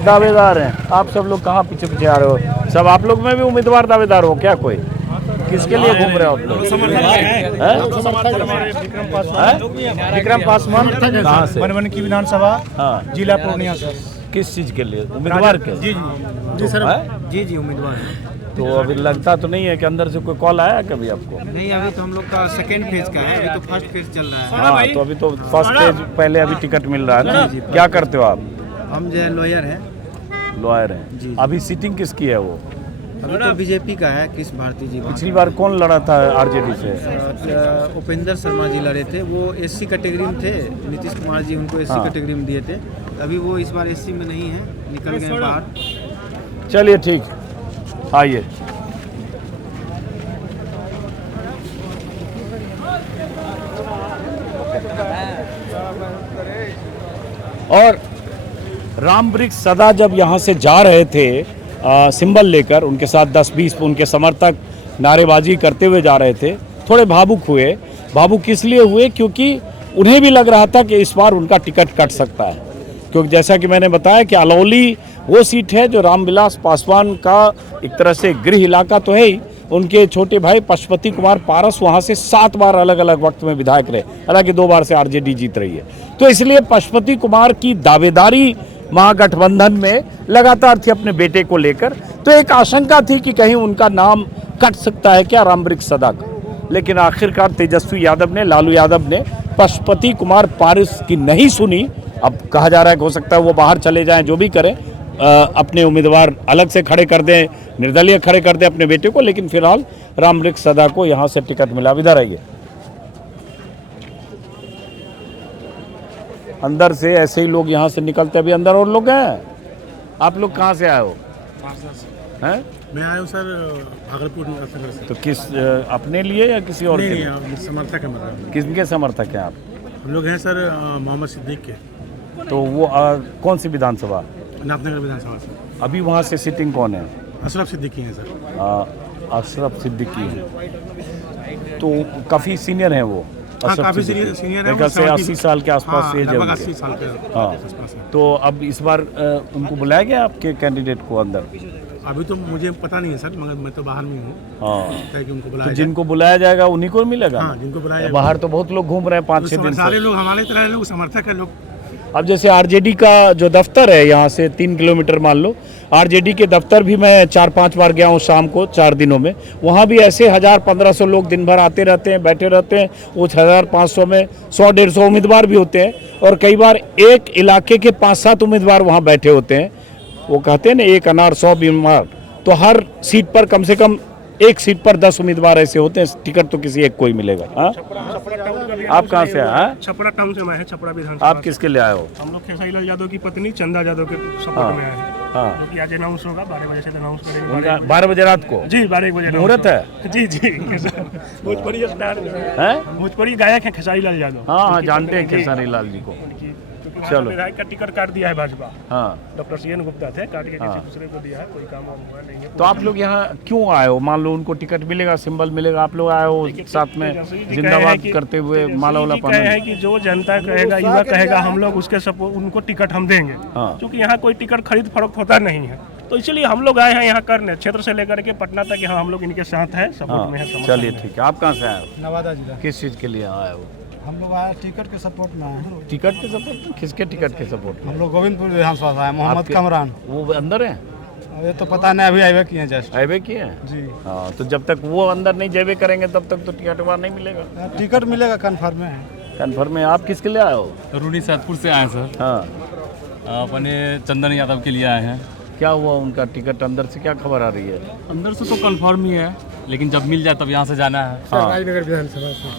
दावेदार हैं। आप सब लोग कहाँ पीछे पीछे आ रहे हो? सब आप लोग में भी उम्मीदवार दावेदार हो क्या? कोई किसके लिए घूम रहे हो आप लोग? विक्रम पासवान कहाँ से? बनवन की विधानसभा, जिला पूर्णिया से। किस चीज के लिए? उम्मीदवार के? जी सर, जी उम्मीदवार है। तो अभी लगता तो नहीं है कि अंदर से कोई कॉल आया कभी आपको? नहीं, अभी तो हम लोग का सेकेंड फेज का है, अभी तो फर्स्ट फेज चल रहा है। हाँ, तो अभी तो फर्स्ट फेज पहले अभी टिकट मिल रहा है ना। क्या करते हो आप? हम जो है लॉयर हैं। लॉयर हैं। अभी सीटिंग किसकी है वो? अभी तो बीजेपी का है, किस भारती जी। पिछली बार कौन लड़ा था आरजेडी से? उपेंद्र शर्मा जी लड़े थे, वो एससी कैटेगरी में थे। नीतीश कुमार जी उनको एससी कैटेगरी में दिए थे। अभी वो इस बार एससी में नहीं है, निकल गए बाहर। चलिए ठीक, आइए। और रामवृक्ष सदा जब यहाँ से जा रहे थे सिंबल लेकर, उनके साथ 10-20 उनके समर्थक नारेबाजी करते हुए जा रहे थे, थोड़े भावुक हुए। भावुक किस लिए हुए? क्योंकि उन्हें भी लग रहा था कि इस बार उनका टिकट कट सकता है। क्योंकि जैसा कि मैंने बताया कि अलौली वो सीट है जो रामविलास पासवान का एक तरह से गृह इलाका तो है ही। उनके छोटे भाई पशुपति कुमार पारस वहाँ से 7 बार अलग अलग वक्त में विधायक रहे, हालांकि 2 बार से आरजेडी जीत रही है। तो इसलिए पशुपति कुमार की दावेदारी महागठबंधन में लगातार थी अपने बेटे को लेकर। तो एक आशंका थी कि कहीं उनका नाम कट सकता है क्या रामवृक्ष सदा का। लेकिन आखिरकार तेजस्वी यादव ने, लालू यादव ने पशुपति कुमार पारस की नहीं सुनी अब कहा जा रहा है कि हो सकता है वो बाहर चले जाएं, जो भी करें, अपने उम्मीदवार अलग से खड़े कर दें, निर्दलीय खड़े कर दें अपने बेटे को, लेकिन फिलहाल रामवृक्ष सदा को यहाँ से टिकट मिला। इधर आइए, अंदर से ऐसे ही लोग यहाँ से निकलते, अभी अंदर और लोग हैं। आप लोग कहाँ से आए हो? हैं? मैं आया हूँ सर भागलपुर नगर से। तो किस अपने लिए या किसी और के लिए? नहीं, समर्थक है मेरा। किसके समर्थक हैं आप? हम लोग हैं सर मोहम्मद सिद्दीक के। तो वो कौन सी विधानसभा? नाथनगर विधानसभा से। अभी वहाँ से सिटिंग कौन है? अशरफ सिद्दीकी हैं सर। अशरफ सिद्दीकी है, तो काफ़ी सीनियर हैं वो। हाँ, काफी सीनियर है, 80 साल के आसपास एज है। 80 साल के आसपास है। तो अब इस बार उनको बुलाया गया आपके कैंडिडेट को अंदर? अभी तो मुझे पता नहीं है सर, मगर मैं तो बाहर में हूँ। हाँ, कि उनको तो बुलाया जिनको बुलाया जाएगा उन्हीं को मिलेगा। हाँ, जिनको बुलाया बाहर तो बहुत लोग घूम रहे हैं 5-6 दिन से। सारे लोग हमारे तरह लोग समर्थक है लोग। अब जैसे आरजेडी का जो दफ्तर है यहाँ से 3 किलोमीटर मान लो, आरजेडी के दफ्तर भी मैं 4-5 बार गया हूँ शाम को 4 दिनों में। वहाँ भी ऐसे 1000-1500 लोग दिन भर आते रहते हैं, बैठे रहते हैं। उस 1500 में 100-150 उम्मीदवार भी होते हैं, और कई बार एक इलाके के 5-7 उम्मीदवार वहाँ बैठे होते हैं। वो कहते हैं ना, एक अनार 100 बीमार। तो हर सीट पर कम से कम एक सीट पर 10 उम्मीदवार ऐसे होते हैं, टिकट तो किसी एक को ही मिलेगा। हाँ, आप कहाँ से आए? छपरा टाउन से मैं है, छपरा विधानसभा। आप किसके लिए आए हो? हम लोग खेसारी लाल यादव की पत्नी चंदा यादव के सपोर्ट में आए हैं। हाँ, जो कि आज अनाउंस होगा, 12 बजे से अनाउंस करेंगे। 12 बजे रात को? जी, 12 बजे मुहूर्त है। जी जी, भोजपुरी स्टार है, भोजपुरी गायक है खेसारी लाल यादव। हाँ हाँ, जानते हैं खेसारी लाल जी को। चलो, विधायक का टिकट काट दिया है भाजपा। हाँ, डॉक्टर सीएन गुप्ता थे, काट के किसी दूसरे को दिया है, कोई काम हुआ नहीं है। तो आप लोग यहाँ क्यों आए हो? मान लो उनको टिकट मिलेगा, सिंबल मिलेगा, आप लोग आए हो साथ में जिंदाबाद करते हुए माला वाला पाना है कि जो जनता कहेगा, युवा कहेगा, हम लोग उसके सपोर्ट, उनको टिकट हम देंगे। क्योंकि यहाँ कोई टिकट खरीद फरोख्त होता नहीं है, तो इसलिए हम लोग आए हैं यहाँ करने, क्षेत्र से लेकर के पटना तक यहाँ हम लोग इनके साथ है, सपोर्ट में है। चलिए ठीक है। आप कहाँ से आए हो? नवादा जिला। किस चीज़ के लिए आए हो? हम लोग आए टिकट के सपोर्ट में आए हैं। टिकट के सपोर्ट? किसके टिकट के सपोर्ट? हम लोग गोविंदपुर विधानसभा से आए, मोहम्मद कमरान। वो अंदर है? ये तो पता नहीं, अभी आए किए हैं जस्ट। आए किए हैं जी। हाँ, तो जब तक वो अंदर नहीं जावे करेंगे तब तक तो टिकट वहाँ नहीं मिलेगा। टिकट मिलेगा, कन्फर्म है। कन्फर्म है। आप किसके लिए आए हो? रूनी सैदपुर से आए सर। हाँ, अपने चंदन यादव के लिए आए हैं। क्या हुआ उनका टिकट? अंदर से क्या खबर आ रही है? अंदर से तो कंफर्म ही है, लेकिन जब मिल जाए तब यहाँ से जाना है। राजनगर विधानसभा से।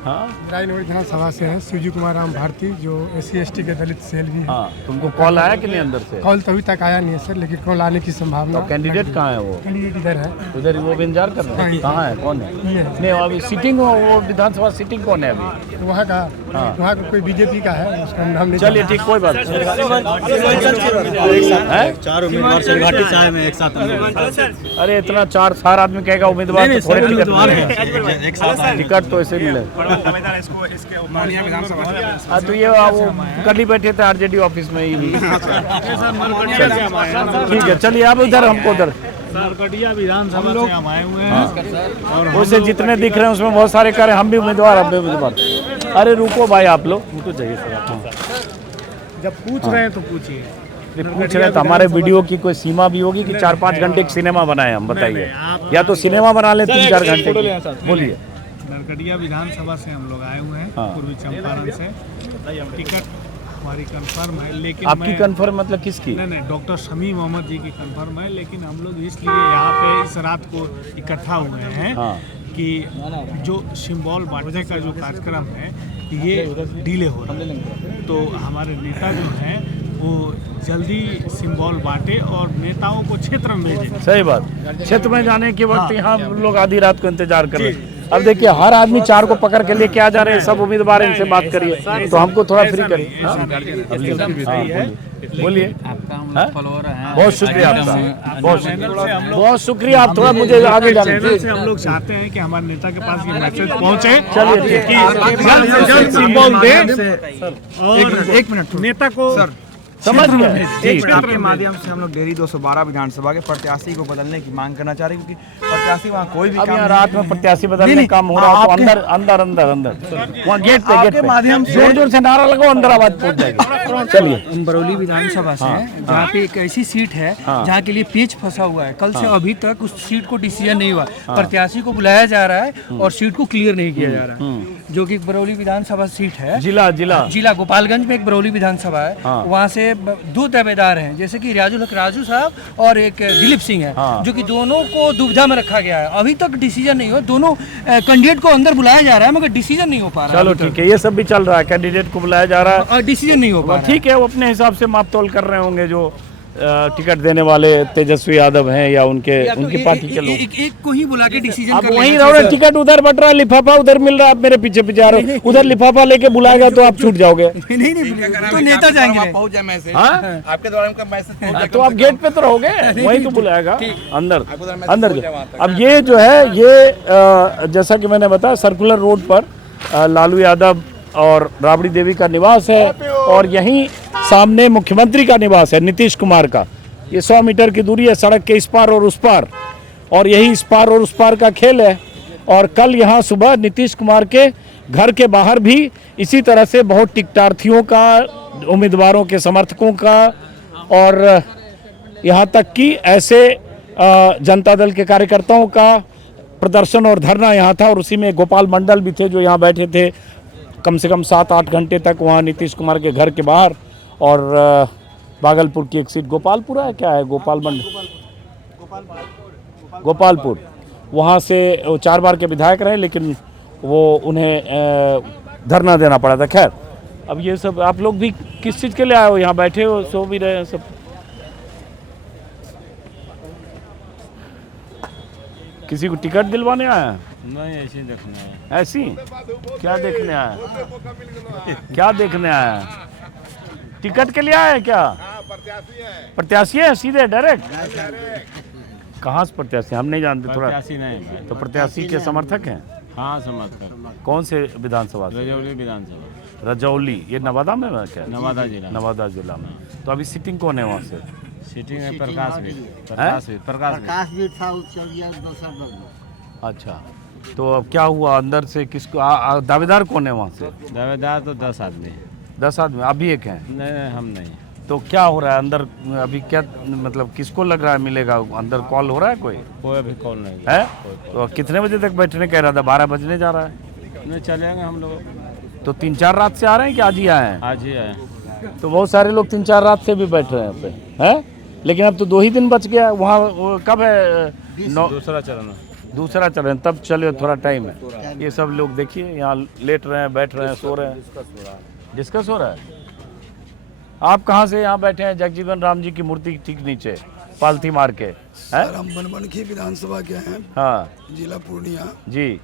हाँ, राजनगर विधानसभा से है शिवजी कुमार राम भारती, जो SC/ST के दलित सेल भी है। हाँ, तुमको कॉल आया कि नहीं अंदर से? कॉल तो अभी तक आया नहीं है सर, लेकिन कॉल आने की संभावना। तो कैंडिडेट कहाँ है वो? कैंडिडेट इधर है, उधर वो भी इंतजार कर रहे हैं। कहाँ है, कौन है? नहीं, अभी सीटिंग, वो विधानसभा सीटिंग कौन है अभी? वहाँ का वहाँ का कोई बीजेपी का है, उसका नाम नहीं। चलिए ठीक, कोई बात नहीं। 4 उम्मीदवार से घाटी से आए हैं एक साथ। अरे इतना 4 आदमी कहेगा उम्मीदवार, तो थोड़े टिकट तो ऐसे मिले। हाँ, तो ये वो कल ही बैठे थे आरजेडी ऑफिस में ही भी। ठीक है, चलिए आप उधर, हमको उधर नरकटिया विधानसभा से हम आए हुए हैं। और वैसे जितने दिख रहे हैं उसमें बहुत सारे कार्य, हम भी उम्मीदवार, हम भी उम्मीदवार। अरे रुको भाई, आप लोग रुको, चाहिए सर। जब पूछ रहे हैं तो पूछिए। पूछ रहे हैं तो हमारे वीडियो की कोई सीमा भी होगी कि 4-5 घंटे एक सिनेमा बनाए हम? बताइए, या तो सिनेमा बना लें 3-4 घंटे की। बोलिए। नरकटिया विधानसभा से हम लोग आए हुए हैं, पूर्वी चंपारण से। टिकट हमारी कंफर्म है, लेकिन आपकी कंफर्म मतलब किसकी? नहीं, डॉक्टर शमी मोहम्मद जी की कंफर्म है, लेकिन हम लोग इसलिए यहाँ पे इस रात को इकट्ठा हुए हैं कि जो सिंबल बांटने का जो कार्यक्रम है ये डिले हो रहा है। तो हमारे नेता जो हैं वो जल्दी सिंबल बांटे और नेताओं को क्षेत्र में भेजें। सही बात, क्षेत्र में जाने के वक्त यहाँ लोग आधी रात को इंतजार कर रहे हैं। अब देखिए, हर आदमी 4 को पकड़ के लेके आ जा रहे हैं, सब उम्मीदवार, इनसे बात करिए तो हमको थोड़ा फ्री करिए। बोलिए। बहुत शुक्रिया आपका, बहुत शुक्रिया। आप थोड़ा मुझे आगे जाने से हम लोग चाहते हैं कि हमारे नेता के पास ये मैसेज पहुंचे। चलिए जल्द सिंबल दे और 1 मिनट नेता को समझ गए जी। आपके माध्यम से हम लोग डेरी 212 विधानसभा के प्रत्याशी को बदलने की मांग करना चाह रहे हैं, क्योंकि प्रत्याशी वहाँ कोई भी अब काम यहाँ नहीं रात में प्रत्याशी बदलने का काम हो रहा है तो अंदर अंदर अंदर अंदर वहाँ गेट पे माध्यम से जोर जोर से नारा लगाओ, अंदर आवाज पहुंच जाएगी। चलिए बरौली विधानसभा से जहाँ पे एक ऐसी सीट है जहाँ के लिए पेच फंसा हुआ है। कल से अभी तक उस सीट को डिसीजन नहीं हुआ। प्रत्याशी को बुलाया जा रहा है और सीट को क्लियर नहीं किया जा रहा है, जो कि बरौली विधानसभा सीट है। जिला गोपालगंज में एक बरौली विधानसभा है, वहाँ से 2 दावेदार हैं, जैसे कि राजू साहब और एक दिलीप सिंह है, जो कि दोनों को दुविधा में रखा गया है। अभी तक डिसीजन नहीं हुआ। दोनों कैंडिडेट को अंदर बुलाया जा रहा है मगर डिसीजन नहीं हो पा रहा है। चलो ठीक है, ये सब भी चल रहा है, कैंडिडेट को बुलाया जा रहा है और डिसीजन नहीं हो पा रहा है। ठीक है, वो अपने हिसाब से माप तोल कर रहे होंगे जो टिकट देने वाले तेजस्वी यादव हैं या उनकी पार्टी के लोग। एक को ही बुला के डिसीजन आप वहीं रहो ना, टिकट उधर बट रहा है, लिफाफा उधर मिल रहा है, आप मेरे पीछे पीछे आ रहे हो। उधर लिफाफा लेके बुलाएगा तो आप छूट जाओगे। नहीं तो नेता जाएंगे। पहुंच जाए मैसेज, हाँ? आपके द्वारा उनका मैसेज तो आप गेट पे तो रहोगे, वहीं तो बुलाएगा अंदर अंदर। अब ये जो है ये जैसा कि मैंने बताया सर्कुलर रोड पर लालू यादव और राबड़ी देवी का निवास है और यहीं सामने मुख्यमंत्री का निवास है नीतीश कुमार का। ये 100 मीटर की दूरी है सड़क के इस पार और उस पार, और यही इस पार और उस पार का खेल है। और कल यहाँ सुबह नीतीश कुमार के घर के बाहर भी इसी तरह से बहुत टिकटार्थियों का, उम्मीदवारों के समर्थकों का और यहाँ तक कि ऐसे जनता दल के कार्यकर्ताओं का प्रदर्शन और धरना यहाँ था। और उसी में गोपाल मंडल भी थे जो यहाँ बैठे थे कम से कम 7-8 घंटे तक वहाँ नीतीश कुमार के घर के बाहर। और भागलपुर की एक सीट गोपालपुर है, क्या है गोपालपुर, वहाँ से वो 4 बार के विधायक रहे, लेकिन वो उन्हें धरना देना पड़ा था। खैर, अब ये सब आप लोग भी किस चीज़ के लिए आए हो? यहाँ बैठे हो, सो भी रहे हैं सब। किसी को टिकट दिलवाने आया? नहीं, ऐसे देखने आया। ऐसी क्या देखने आया? क्या देखने आया? टिकट के लिए आया है क्या? प्रत्याशी है सीधे डायरेक्ट? कहाँ से प्रत्याशी? हम नहीं जानते। थोड़ा प्रत्याशी नहीं, तो प्रत्याशी के समर्थक हैं? हाँ, समर्थक। कौन से विधानसभा से? रजौली विधानसभा। रजौली, ये नवादा में है क्या? नवादा जिला में। तो अभी सिटिंग कौन है वहाँ से? सिटिंग है प्रकाश भी था। अच्छा, तो अब क्या हुआ अंदर से? किसको दावेदार कौन है वहाँ से? दावेदार तो 10 आदमी। 10 आदमी अभी एक हैं? नहीं, हम नहीं। तो क्या हो रहा है अंदर अभी? क्या मतलब किसको लग रहा है मिलेगा अंदर? कॉल हो रहा है कोई अभी कॉल नहीं है? तो कितने बजे तक बैठने कह रहा था? 12 बजने जा रहा है। नहीं, चलेंगे हम लोग। तो 3-4 रात से आ रहे हैं कि आज ही आए हैं? आज ही आए। तो बहुत सारे लोग 3-4 रात से भी बैठ रहे हैं यहाँ पे, हैं? लेकिन अब तो 2 ही दिन बच गया। वहाँ कब है? दूसरा चरण, तब चलो थोड़ा टाइम है। ये सब लोग देखिए यहाँ लेट रहे हैं, बैठ रहे हैं, सो रहे हैं। डिस्कस हो रहा है। आप कहाँ से यहाँ बैठे हैं? जगजीवन राम जी की मूर्ति ठीक नीचे पालथी मार के। सर, हम बनमनखी विधानसभा के हैं। हाँ, जिला पूर्णिया जी।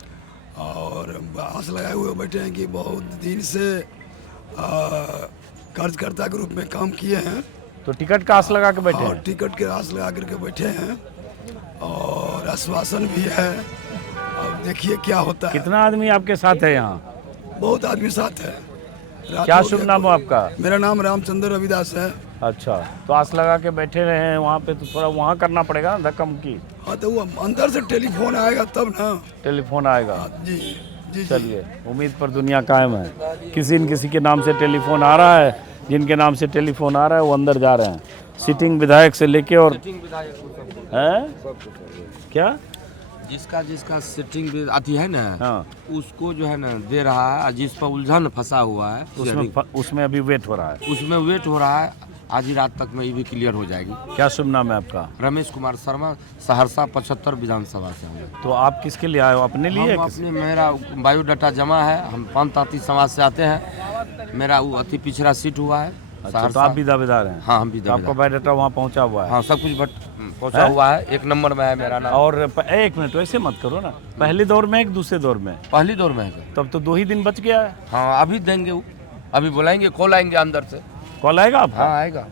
और आस लगाए हुए बैठे हैं कि बहुत दिन से कार्यकर्ता के रूप में काम किए हैं। तो टिकट का आस लगा के बैठे हैं? टिकट के आस लगा करके बैठे हैं और आश्वासन भी है। अब देखिए क्या होता है। कितना आदमी आपके साथ है यहाँ? बहुत आदमी साथ है। क्या शुभ नाम हो आपका? मेरा नाम रामचंद्र रविदास है। अच्छा, तो आस लगा के बैठे रहे हैं वहाँ पे, तो थोड़ा वहाँ करना पड़ेगा ना धक्का मुक्की। हाँ, तो वो अंदर से टेलीफोन आएगा तब ना। टेलीफोन आएगा? जी जी। चलिए, उम्मीद पर दुनिया कायम है। किसी न किसी के नाम से टेलीफोन आ रहा है। जिनके नाम से टेलीफोन आ रहा है वो अंदर जा रहे हैं, सिटिंग विधायक से लेके। और है क्या जिसका सिटिंग आती है ना, हाँ, उसको जो है ना दे रहा है। जिस पर उलझन फंसा हुआ है उसमें अभी वेट हो रहा है। उसमें वेट हो रहा है। आज ही रात तक में ये भी क्लियर हो जाएगी। क्या शुभ नाम है आपका? रमेश कुमार शर्मा, सहरसा 75 विधानसभा से हूँ। तो आप किसके लिए आए हो? अपने लिए? अपने, मेरा बायोडाटा जमा है। हम पंथाती समाज से आते हैं। मेरा वो अति पिछड़ा सीट हुआ है। अच्छा, तो आप भी दावेदार हैं? हाँ, हम भी दावेदार। आपका बायोडाटा वहाँ पहुँचा हुआ है? हाँ, सब कुछ पहुँचा हुआ है। 1 नंबर में है मेरा नाम। और 1 मिनट ऐसे मत करो ना। पहले दौर में है कि दूसरे दौर में? पहली दौर में है। तब तो 2 ही दिन बच गया है। हाँ, अभी देंगे, अभी बुलाएंगे, कॉल आएंगे अंदर से। कॉल आएगा आपका? हाँ, आएगा।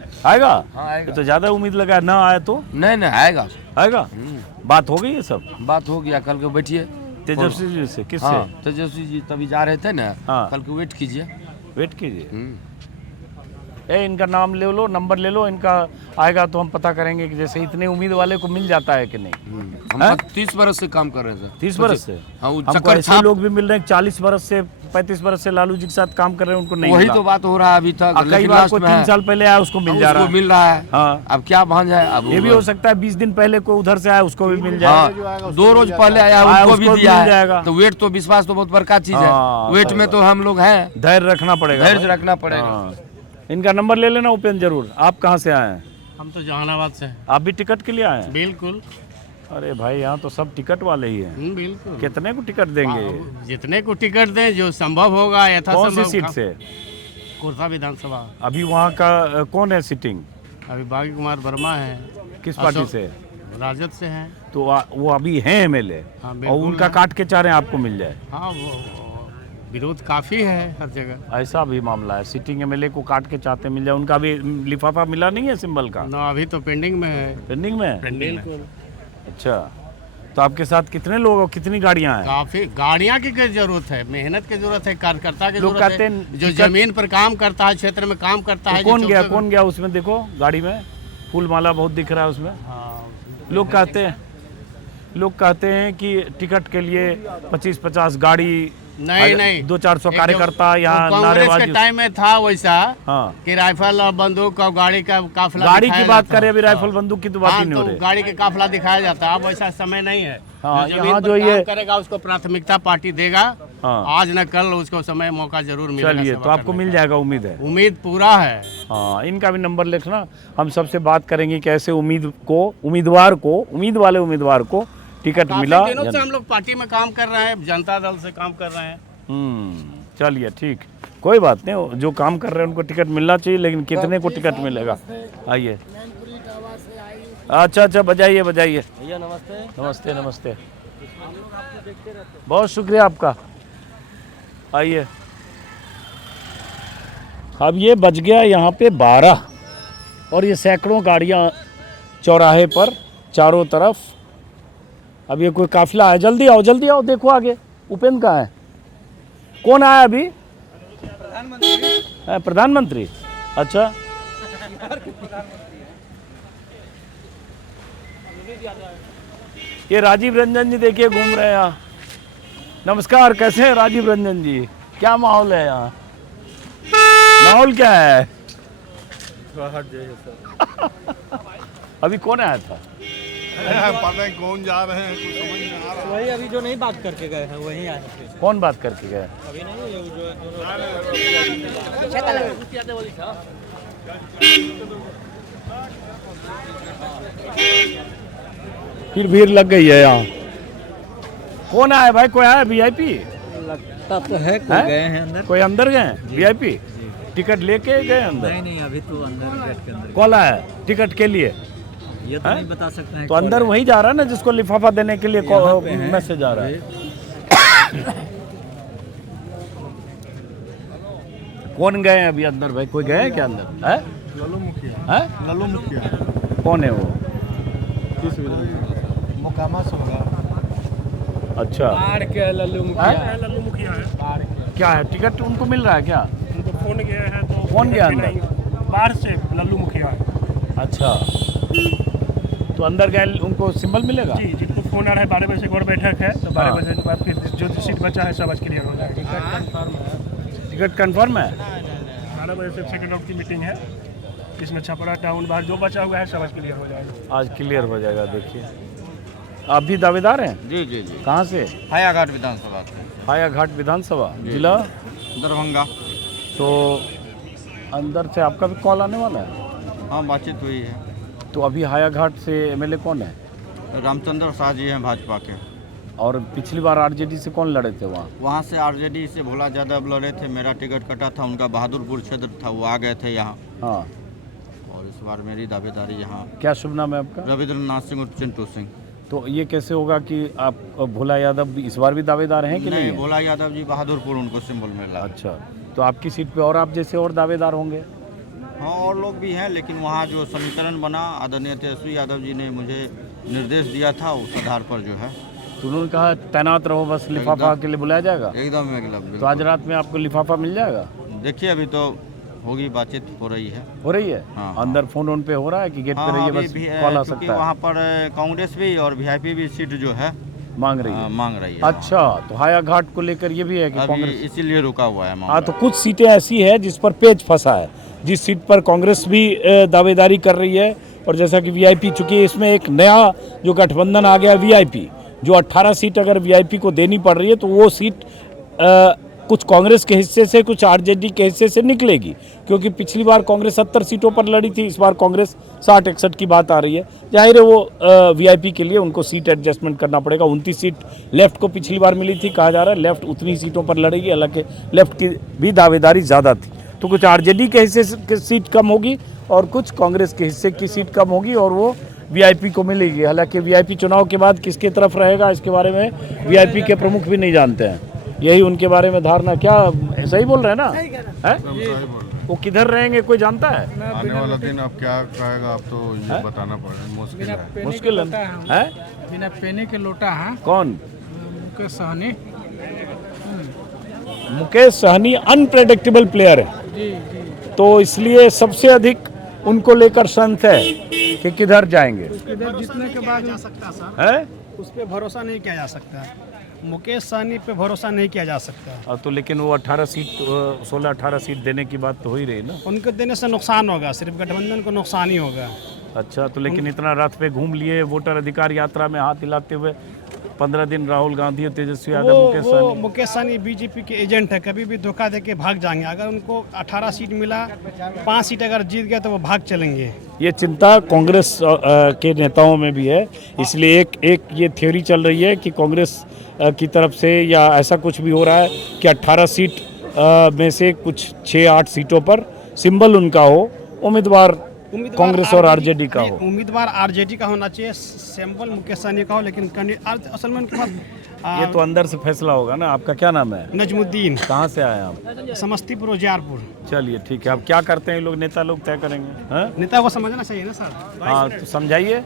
हाँ, आएगा। तो ज्यादा उम्मीद लगा ना आए तो? नहीं, आएगा। बात हो गई है? सब बात हो गया। कल के बैठिए तेजस्वी जी से। किससे? हाँ, तेजस्वी जी तभी जा रहे थे ना। हाँ, कल के वेट कीजिए। इनका नाम ले लो, नंबर ले लो इनका, आएगा तो हम पता करेंगे कि जैसे इतने उम्मीद वाले को मिल जाता है कि नहीं। हम 30 बरस से काम कर रहे हैं सर। 30 बरस से? हाँ, हमको ऐसे लोग भी मिल रहे हैं 40 बरस से 35 बरस से लालू जी के साथ काम कर रहे हैं, उनको नहीं वही मिला। तो बात हो रहा है अभी तक। कई बार कोई 3 साल पहले आया उसको मिल जा रहा है। मिल रहा है। हाँ। अब क्या भांज है अब? ये भी हो सकता है 20 दिन पहले कोई उधर से आया उसको भी मिल जाएगा। हाँ, 2 रोज पहले आया उसको भी दिया है। तो वेट तो विश्वास तो बहुत बड़का चीज है। वेट में तो हम लोग हैं, धैर्य रखना पड़ेगा। धैर्य रखना पड़ेगा। इनका नंबर ले लेना उपेंद्र जरूर। आप कहाँ से आए हैं? हम तो जहानाबाद से हैं। आप भी टिकट के लिए आए हैं? बिल्कुल। अरे भाई यहाँ तो सब टिकट वाले ही हैं। बिल्कुल। कितने को टिकट देंगे? जितने को टिकट दें, जो संभव होगा यथा कौन सी संभव। सीट से? कोरसा विधानसभा। अभी वहाँ का कौन है सिटिंग? अभी बागी कुमार वर्मा है। किस पार्टी से? राजद से हैं। तो वो अभी हैं एमएलए और उनका काट के चाह रहे हैं आपको मिल जाए? हाँ, वो विरोध काफी है हर जगह। ऐसा भी मामला है, सिटिंग एमएलए को काट के चाहते मिल जाए। उनका भी लिफाफा मिला नहीं है सिंबल का? ना, अभी तो पेंडिंग में है। पेंडिंग में? बिल्कुल। अच्छा, तो आपके साथ कितने लोग और कितनी गाड़ियां हैं? काफी गाड़ियां की जरूरत है, मेहनत की जरूरत है, कार्यकर्ता की लोग जरूरत कहते है, हैं जो जमीन पर काम करता है, क्षेत्र में काम करता है। कौन गया उसमें? देखो गाड़ी में फूल माला बहुत दिख रहा है उसमें। लोग कहते हैं कि टिकट के लिए 25-50 गाड़ी, नहीं 200-400 कार्यकर्ता यहाँ कांग्रेस के टाइम में था वैसा। हाँ। कि राइफल और बंदूक और गाड़ी का काफिला। गाड़ी की बात करें, अभी राइफल बंदूक की तो बात ही नहीं हो रही। गाड़ी के काफिला दिखाया जाता है। अब वैसा समय नहीं है। हाँ, जो जमीन पर काम करेगा उसको प्राथमिकता पार्टी देगा। हाँ। आज न कल उसको समय मौका जरूर मिलेगा। चलिए, तो आपको मिल जाएगा, उम्मीद है? उम्मीद पूरा है। हाँ, इनका भी नंबर लिखना, हम सबसे बात करेंगे कि ऐसे उम्मीद वाले उम्मीदवार को टिकट मिला। दिनों से हम लोग पार्टी में काम कर रहे हैं, जनता दल से काम कर रहे हैं। चलिए ठीक, कोई बात नहीं, जो काम कर रहे हैं उनको टिकट मिलना चाहिए, लेकिन कितने को टिकट मिलेगा? आइए। अच्छा, बजाइए। भैया नमस्ते। नमस्ते। बहुत शुक्रिया आपका। आइए। अब ये बज गया यहाँ पे 12 और ये सैकड़ों गाड़ियाँ चौराहे पर चारों तरफ। अब ये कोई काफिला है। जल्दी आओ, देखो आगे उपेंद्र कहाँ है? कौन आया अभी? प्रधानमंत्री। अच्छा, ये राजीव रंजन जी देखिए घूम रहे हैं यहाँ। नमस्कार, कैसे हैं राजीव रंजन जी? क्या माहौल है यहाँ? माहौल क्या है? अभी कौन आया था? पता नहीं कौन जा रहे हैं, कुछ समझ नहीं आ रहा। वही अभी जो नहीं बात करके गए हैं वही आए थे। कौन बात करके गए? अभी नहीं, फिर भीड़ लग गई है यहाँ। कौन आया भाई? कोई आया वीआईपी? लगता तो है कोई गए हैं अंदर। कोई अंदर गए वीआईपी? टिकट लेके गए अंदर? नहीं, अभी तो अंदर गेट के अंदर। कॉल आया टिकट के लिए? ये तो नहीं बता सकते हैं। तो अंदर वही जा रहा है ना जिसको लिफाफा देने के लिए मैसेज आ रहा है। कौन गए हैं अभी अंदर भाई? कोई गए हैं क्या अंदर? है लल्लू मुखिया। कौन है वो? मुकामा से होगा। अच्छा, लल्लू मुखिया है। क्या है टिकट उनको मिल रहा है क्या? उनको फोन गया है तो कौन गया अंदर? बाहर से लल्लू मुखिया है। अच्छा, तो अंदर गए उनको सिंबल मिलेगा? जी, जिनको फोन आ रहा है 12 बजे से और बैठक है, तो 12 बजे के बाद फिर जो सीट बचा है सब आज क्लियर हो जाएगा। टिकट कंफर्म है? 12 बजे से सेकंड राउंड की मीटिंग है, इसमें छपरा टाउन बाहर जो बचा हुआ है सब आज क्लियर हो जाएगा। आज क्लियर हो जाएगा। देखिए, आप भी दावेदार हैं? जी। कहाँ से? हायाघाट विधानसभा से। हायाघाट विधानसभा, जिला दरभंगा। तो अंदर से आपका भी कॉल आने वाला है? हाँ, बातचीत हुई है। तो अभी हायाघाट से एमएलए कौन है? रामचंद्र शाह जी हैं भाजपा के। और पिछली बार आरजेडी से कौन लड़े थे वहाँ? वहाँ से आरजेडी से भोला यादव लड़े थे, मेरा टिकट कटा था, उनका बहादुरपुर क्षेत्र था, वो आ गए थे यहाँ। हाँ, और इस बार मेरी दावेदारी यहाँ। क्या शुभ नाम है आपका? रविंद्रनाथ सिंह और चिंटू सिंह। तो ये कैसे होगा कि आप भोला यादव इस बार भी दावेदार हैं कि नहीं? भोला यादव जी बहादुरपुर उनको सिंबल मिला। अच्छा, तो आपकी सीट पे और आप जैसे और दावेदार होंगे? हाँ, और लोग भी हैं, लेकिन वहाँ जो समीकरण बना आदरणीय तेजस्वी यादव जी ने मुझे निर्देश दिया था, उस आधार पर जो है तो उन्होंने कहा तैनात रहो, बस लिफाफा के लिए बुलाया जाएगा। एकदम तो आज रात में आपको लिफाफा मिल जाएगा? देखिए, अभी तो होगी, बातचीत हो रही है। हो रही है? हाँ। अंदर फोन पे हो रहा है कि गेट पे रहिए, बस कॉल आ सकता है? वहाँ पर कांग्रेस भी और वीआईपी भी सीट जो है मांग रही है। मांग रही है। अच्छा, तो हाया घाट को लेकर ये भी है कि कांग्रेस इसीलिए रुका हुआ है मामला। हाँ, तो कुछ सीटें ऐसी है जिस पर पेच फंसा है, जिस सीट पर कांग्रेस भी दावेदारी कर रही है। और जैसा कि वीआईपी, चूंकि इसमें एक नया जो गठबंधन आ गया वीआईपी, जो 18 सीट अगर वीआईपी को देनी पड़ रही है तो वो सीट कुछ कांग्रेस के हिस्से से, कुछ आरजेडी के हिस्से से निकलेगी, क्योंकि पिछली बार कांग्रेस 70 सीटों पर लड़ी थी, इस बार कांग्रेस 60-61 की बात आ रही है। जाहिर है वो वीआईपी के लिए उनको सीट एडजस्टमेंट करना पड़ेगा। 29 सीट लेफ्ट को पिछली बार मिली थी, कहा जा रहा है लेफ्ट उतनी सीटों पर लड़ेगी, हालांकि लेफ्ट की भी दावेदारी ज़्यादा थी। तो कुछ आरजेडी के हिस्से की सीट कम होगी और कुछ कांग्रेस के हिस्से की सीट कम होगी और वो वीआईपी को मिलेगी। हालांकि वीआईपी चुनाव के बाद किसके तरफ रहेगा इसके बारे में वीआईपी के प्रमुख भी नहीं जानते हैं, यही उनके बारे में धारणा। क्या सही बोल रहे हैं ना? है वो किधर रहेंगे कोई जानता है? आने वाला दिन अब क्या कहेगा, अब तो ये बताना पड़ेगा, मुश्किल है। मुश्किल है? बिना पेने के लोटा है। कौन? मुकेश सहनी। मुकेश सहनी अनप्रेडिक्टेबल प्लेयर है जी जी। तो इसलिए सबसे अधिक उनको लेकर संत है कि किधर जाएंगे। किधर जीतने के बाद जा सकता सर है, उस पर भरोसा नहीं किया जा सकता। मुकेश सहनी पे भरोसा नहीं किया जा सकता। तो लेकिन वो 18 सीट 16-18 सीट देने की बात तो हो ही रही ना। उनको देने से नुकसान होगा, सिर्फ गठबंधन को नुकसान ही होगा। अच्छा, तो लेकिन इतना रथ पे घूम लिए, वोटर अधिकार यात्रा में हाथ हिलाते हुए 15 दिन राहुल गांधी और तेजस्वी यादव, मुकेश सहनी बीजेपी के एजेंट है, कभी भी धोखा दे के भाग जाएंगे। अगर उनको 18 सीट मिला, 5 सीट अगर जीत गया तो वो भाग चलेंगे। ये चिंता कांग्रेस के नेताओं में भी है, इसलिए एक ये थ्योरी चल रही है कि कांग्रेस की तरफ से या ऐसा कुछ भी हो रहा है कि 18 सीट में से कुछ 6-8 सीटों पर सिंबल उनका हो, उम्मीदवार कांग्रेस और आरजेडी का हो। उम्मीदवार आरजेडी का होना चाहिए, सिंबल मुकेश सहनी का हो, लेकिन असल में उनके पास ये तो अंदर से फैसला होगा ना। आपका क्या नाम है? नजमुद्दीन। कहाँ से आए आप? समस्तीपुर उजियारपुर। चलिए ठीक है, अब क्या करते हैं लोग, नेता लोग तय करेंगे। हाँ, नेता को समझना चाहिए ना सर। हाँ, तो समझाइए।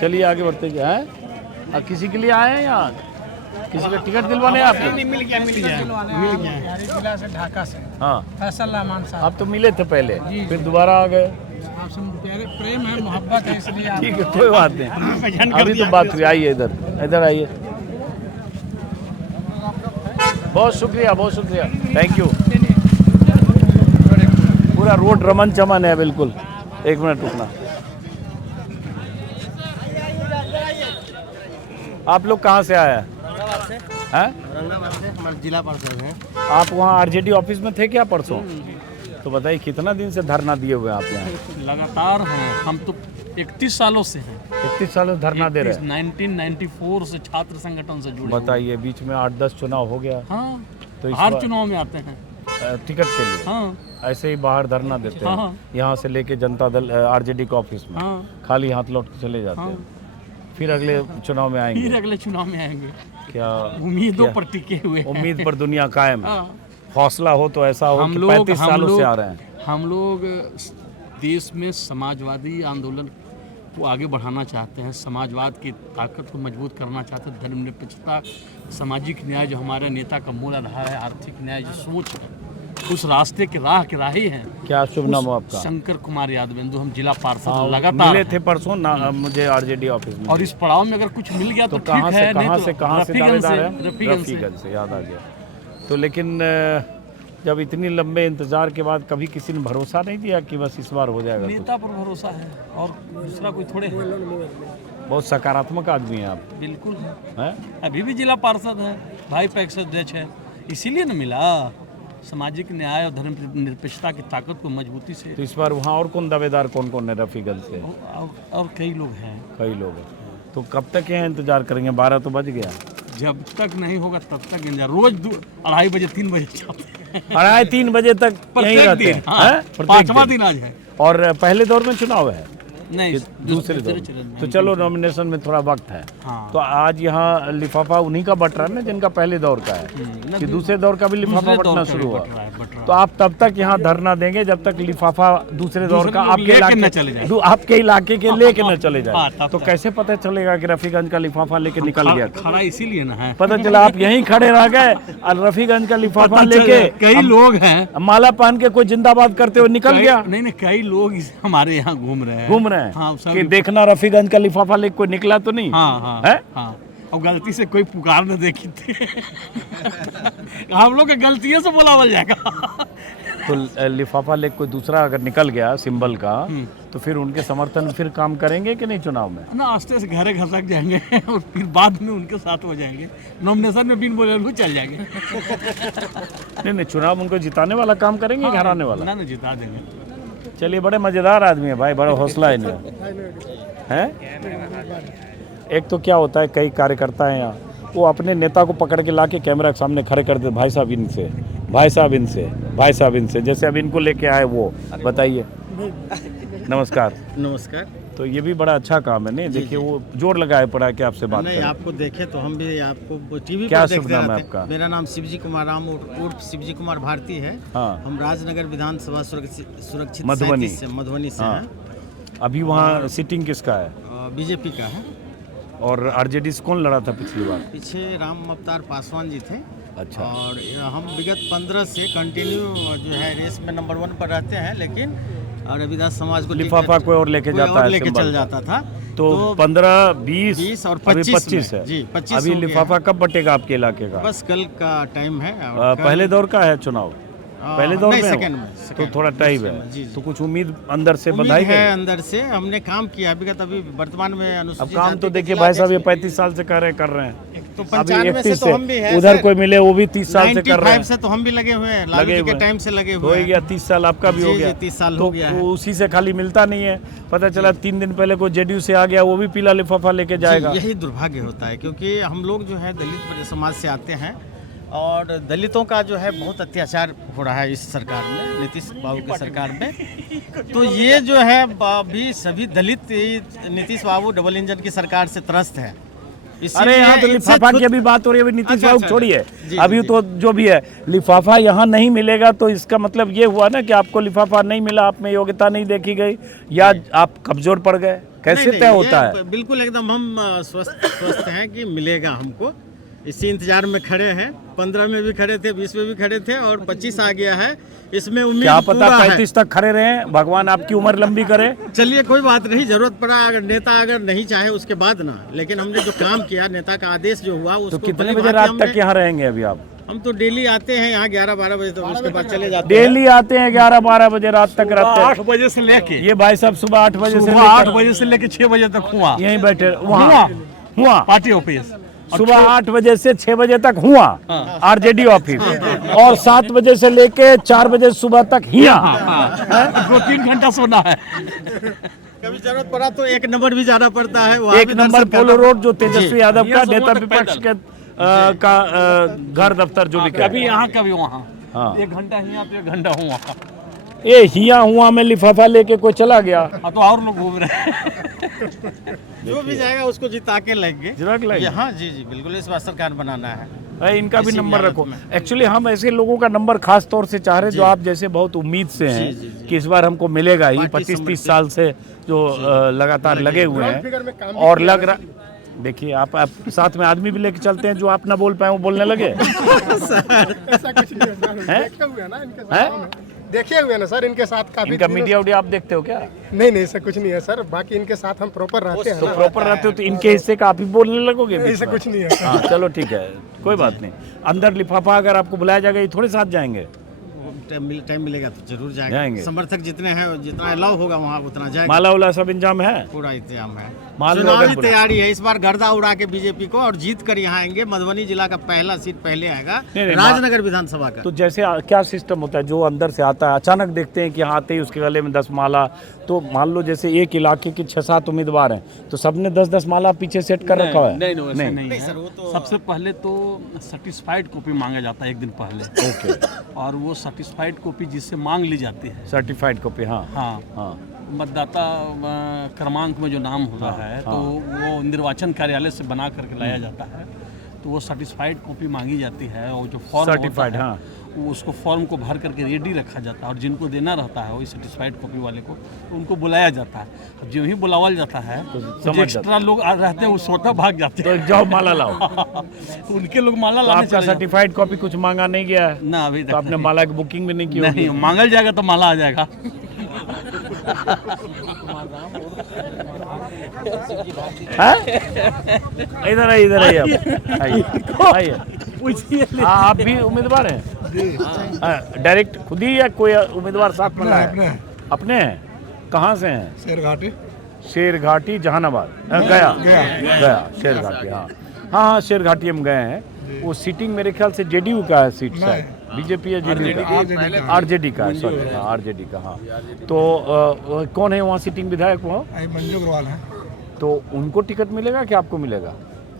चलिए आगे बढ़ते हैं। किसी के लिए आए हैं यहाँ? किसी का टिकट दिलवाने आप? मिल गया जिला से, ढाका से। हाँ, फैसल रहमान साहब। आप तो मिले थे पहले, फिर दोबारा आ गए। आपसे प्यारे प्रेम है, मोहब्बत है, इसलिए ठीक है, कोई बात नहीं। अभी तो बात हुई, आइए इधर आइए। बहुत शुक्रिया, बहुत शुक्रिया, थैंक यू। पूरा रोड रमन चमन है बिल्कुल। एक मिनट रुकना। आप लोग कहाँ से आए हैं? हमारे जिला पार्षद हैं। आप वहाँ आरजेडी ऑफिस में थे क्या परसों? तो बताइए कितना दिन से धरना दिए हुए आप यहाँ? लगातार हैं, हम तो 31 सालों से हैं। 31 सालों से धरना दे रहे हैं? 1994 से छात्र संगठन से जुड़े। बताइए, बीच में 8-10 चुनाव हो गया। हाँ, तो हर चुनाव में आते हैं टिकट के लिए। हाँ, ऐसे ही बाहर धरना देते हैं। यहाँ से लेके जनता दल आरजेडी के ऑफिस में खाली हाथ लौट के चले जाते हैं। फिर अगले चुनाव में आएंगे। फिर अगले चुनाव में आएंगे। क्या उम्मीदों पर टिके हुए हैं। उम्मीद पर दुनिया कायम है। हौसला हो तो ऐसा हो कि 35 सालों से आ रहे हैं। हम लोग देश में समाजवादी आंदोलन को आगे बढ़ाना चाहते हैं, समाजवाद की ताकत को मजबूत करना चाहते हैं। धर्मनिरपेक्षता, सामाजिक न्याय जो हमारे नेता का मूल आधार है, आर्थिक न्याय जो सोच है, उस रास्ते के राही हैं। क्या शुभ नाम हो आपका? शंकर कुमार यादव, हम जिला पार्षद लगातार मिले थे परसों ना मुझे आरजेडी ऑफिस में। और इस पड़ाव में अगर कुछ मिल गया तो कहाँ से दावेदार है? रफीगंज से, याद आ गया। तो लेकिन जब इतनी लंबे इंतजार के बाद कभी किसी ने भरोसा नहीं दिया कि बस इस बार हो जाएगा? नेता पर भरोसा है और दूसरा कोई थोड़े है। बहुत सकारात्मक आदमी हैं आप। बिल्कुल है। अभी भी जिला पार्षद है, भाई पैक्स अध्यक्ष है, इसीलिए न मिला। सामाजिक न्याय और धर्मनिरपेक्षता की ताकत को मजबूती से। तो इस बार वहाँ और कौन दावेदार कौन है रफीगंज से? और कई लोग हैं। कई लोग हैं। तो कब तक यहाँ इंतजार करेंगे? 12 तो बज गया। जब तक नहीं होगा तब तक इंतजार। रोज 2-2:30 बजे 3 बजे जाते हैं। 2:30-3 बजे तक यहीं रहते हैं। पांचवा दिन आज है। और पहले दौर में चुनाव है? नहीं, दूसरे दौर में। तो चलो नॉमिनेशन में थोड़ा वक्त है। हाँ। तो आज यहाँ लिफाफा उन्हीं का बट रहा है ना जिनका पहले दौर का है, कि दूसरे दौर का भी लिफाफा बटना शुरू हुआ? बट रहा तो आप तब तक यहाँ धरना देंगे जब तक लिफाफा दूसरे दौर का लोग आपके लेके न इलाके चले जाएं। आपके इलाके के लेके न चले हाँ, जाए। तब तो तक। कैसे पता चलेगा कि रफीगंज का लिफाफा लेके निकल गया? खड़ा इसीलिए ना है। पता चला आप यहीं खड़े रह गए और रफीगंज का लिफाफा पता चल लेके गया, कई लोग हैं माला पहन के कोई जिंदाबाद करते हुए निकल गया। नहीं, कई लोग हमारे यहाँ घूम रहे हैं। हाँ, कि देखना रफीगंज का लिफाफा लेके कोई निकला तो नहीं। हाँ, है? हाँ। और गलती से कोई पुकार न देखी थी हम लोग के गलतियों से बुलावल जाएगा। तो लिफाफा लेके कोई दूसरा अगर निकल गया सिंबल का, तो फिर उनके समर्थन फिर काम करेंगे कि नहीं चुनाव में? ना आस्ते से घरे घसक जाएंगे और फिर बाद में उनके साथ हो जाएंगे। नॉमिनेशन में बिन बोले हुए चल जाएंगे। नहीं, चुनाव उनको जिताने वाला काम करेंगे, घर आने वाला? ना जिता देंगे। चलिए, बड़े मजेदार आदमी है भाई, बड़ा हौसला है इन्हें। हैं? एक तो क्या होता है, कई कार्यकर्ता हैं यहाँ, वो अपने नेता को पकड़ के ला के कैमरा के सामने खड़े कर देते, भाई साहब इनसे, भाई साहब इनसे, भाई साहब इनसे, जैसे अब इनको लेके आए वो। बताइए। नमस्कार। नमस्कार। तो ये भी बड़ा अच्छा काम है, नहीं? देखिए वो जोर लगाए पड़ा कि आपसे बात नहीं, करें। आपको देखे तो हम भी आपको टीवी क्या पर शुभ देखते नाम है रहते आपका? हैं। मेरा नाम शिवजी कुमार राम उर्फ शिवजी कुमार भारती है। हाँ। हम राजनगर विधानसभा सुरक्षित मधुबनी 37 से मधुबनी से हाँ। हैं। अभी वहाँ सिटिंग किसका है? बीजेपी का है। और आरजेडी से कौन लड़ा था पिछली बार? पीछे राम अवतार पासवान जी थे। अच्छा। और हम विगत 15 से कंटिन्यू जो है रेस में नंबर 1 पर रहते हैं, लेकिन रविदास समाज को लिफाफा कोई और लेके जाता है, लेके सिंबल चल जाता था। तो 15, 20 और अभी 25 है। जी 25 अभी हो गया लिफाफा कब बटेगा आपके इलाके का? बस कल का टाइम है। और पहले दौर का है चुनाव? पहले दौर नहीं, में सेकंड हो? में, तो सेकंड थोड़ा टाइम जी, है। जी। तो कुछ उम्मीद अंदर से उम्मीद बधाई है गई? अंदर से हमने काम किया विगत अभी वर्तमान में अब अनुसूचित काम जाति तो के देखिए जिला भाई साहब ये अध्यक्ष 35 साल से कर रहे हैं। तो अभी 95 से 31 तो हम भी हैं उधर सर। कोई मिले वो भी 30 साल से कर रहे हैं। 95 से तो हम भी लगे हुए हैं, लगे लालू जी हुए के टाइम से लगे हो हुए हैं। गया 30 साल आपका भी जी, हो जी, गया। 30 साल तो हो गया है। उसी से खाली मिलता नहीं है। पता चला 3 दिन पहले कोई जेडीयू से आ गया, वो भी पीला लिफाफा लेके जाएगा। यही दुर्भाग्य होता है, क्योंकि हम लोग जो है दलित समाज से आते हैं और दलितों का जो है बहुत अत्याचार हो रहा है इस सरकार में, नीतीश बाबू की सरकार में। तो ये जो है अभी सभी दलित नीतीश बाबू डबल इंजन की सरकार से त्रस्त है। अरे यहाँ तो लिफाफा की अभी बात हो रही है, अभी नीतीश बाबू छोड़िए। जी, अभी तो जो भी है, लिफाफा यहाँ नहीं मिलेगा तो इसका मतलब ये हुआ ना कि आपको लिफाफा नहीं मिला, आप में योग्यता नहीं देखी गई, या आप कमजोर पड़ गए? कैसे तय होता है? बिल्कुल एकदम हम स्वस्थ हैं कि मिलेगा हमको। इसी इंतजार में खड़े हैं। 15 में भी खड़े थे, 20 में भी खड़े थे और 25 आ गया है। इसमें उम्मीद क्या पता पूरा है। 35 तक खड़े रहे, भगवान आपकी उम्र लंबी करे। चलिए कोई बात नहीं, जरूरत पड़ा अगर नेता अगर नहीं चाहे उसके बाद ना, लेकिन हमने जो काम किया, नेता का आदेश जो हुआ उसको तो कितने बजे रात तक यहाँ रहेंगे अभी आप? हम तो डेली आते हैं यहाँ 11-12 बजे, तो उसके बाद चले जाते हैं। डेली आते हैं 11-12 बजे रात तक रहते हैं? 8 बजे से लेके ये भाई साहब सुबह 8 बजे से 8 बजे से लेके 6 बजे तक हुआ यहीं बैठे हुआ पार्टी ऑफिस। सुबह 8 बजे से 6 बजे तक हुआ आरजेडी ऑफिस, और 7 बजे से लेके 4 बजे सुबह तक यहाँ 2-3 घंटा सोना है। कभी जरूरत पड़ा तो 1 नंबर भी जाना पड़ता है। 1 नंबर पोलो रोड जो तेजस्वी यादव का नेता विपक्ष के घर दफ्तर जो भी कभी यहाँ कभी वहाँ। हाँ। 1 घंटा यहाँ तो 1 घंटा हुआ। ये हिया हुआ में लिफाफा लेके कोई चला गया। तो और लोग घूम रहे हैं। जो भी जाएगा उसको जिता के लेंगे। हाँ जी जी बिल्कुल, इस बार सरकार बनाना है। इनका भी नंबर रखो। एक्चुअली हम ऐसे लोगों का नंबर खास तौर से चाह रहे जो आप जैसे बहुत उम्मीद से हैं कि इस बार हमको मिलेगा ही। 25-30 साल से जो लगातार लगे हुए हैं और लग रहा, देखिए आप साथ में आदमी भी लेके चलते हैं जो आप ना बोल पाए वो बोलने लगे। ऐसा कुछ नहीं है, देखे हुए ना सर इनके साथ काफी। इनका मीडिया उडिया आप देखते हो क्या? नहीं नहीं ऐसा कुछ नहीं है सर, बाकी इनके साथ हम प्रॉपर रहते हैं। तो प्रॉपर रहते हो तो इनके हिस्से का आप ही बोलने लगोगे? ऐसा कुछ नहीं है। हाँ चलो ठीक है, कोई बात नहीं। अंदर लिफाफा अगर आपको बुलाया जाएगा ये थोड़े साथ जाएंगे? टाइम मिलेगा तो जरूर जाएंगे। समर्थक जितने हैं जितना अलाउ होगा वहाँ उतना जाएंगे। माला उला सब इंतजाम है? पूरा इंतजाम है। चुनावी तैयारी है। इस बार गर्दा उड़ा के बीजेपी को और जीत कर यहाँ आएंगे। मधुबनी जिला का पहला सीट पहले आएगा राजनगर विधानसभा का। तो जैसे क्या सिस्टम होता है, जो अंदर से आता है अचानक देखते हैं कि यहाँ आते ही उसके गले में 10 माला, तो मान लो जैसे एक इलाके के 6-7 उम्मीदवार हैं तो सबने 10-10 माला पीछे सेट कर रखा है? नहीं सर, वो तो सबसे पहले तो सर्टिफाइड कॉपी मांगा जाता है 1 दिन पहले। ओके। और वो सर्टिफाइड कॉपी जिससे मांग ली जाती है। सर्टिफाइड कॉपी, हाँ हाँ। मतदाता क्रमांक में जो नाम होता है तो वो निर्वाचन कार्यालय से बना करके लाया जाता है, तो वो सर्टिफाइड कॉपी मांगी जाती है और जो फॉर्म सर्टिफाइड, हाँ, वो उसको फॉर्म को भर करके रेडी रखा जाता है और जिनको देना रहता है वही सेटिस्फाइड कॉपी वाले को तो उनको बुलाया जाता है। अब जो ही बुलावल जाता है तो जो एक्स्ट्रा लोग रहते हैं वो स्वतः भाग जाते हैं, तो जाओ माला लाओ। तो उनके लोग माला तो लाने आपका चले जाते सर्टिफाइड कॉपी कुछ मांगा नहीं गया है ना अभी तक तो आपने नहीं। माला की बुकिंग भी नहीं की नहीं होगी? मांगल जाएगा तो माला आ जाएगा। हाँ? इधर आइए, इधर आइए, आप आइए, आइए। आप भी उम्मीदवार हैं? डायरेक्ट खुद ही या कोई उम्मीदवार साथ में लाया? अपने हैं? कहाँ से हैं? शेरघाटी। शेरघाटी जहानाबाद, गया शेरघाटी। हाँ हाँ, शेरघाटी हम गए हैं। वो सीटिंग मेरे ख्याल से जेडीयू का है सीट, शायद बीजेपी या जेडीयू का, आरजेडी का है, सॉरी आरजेडी का। हाँ, तो कौन है वहाँ सीटिंग विधायक? वो मंजू अग्रवाल है। तो उनको टिकट मिलेगा कि आपको मिलेगा?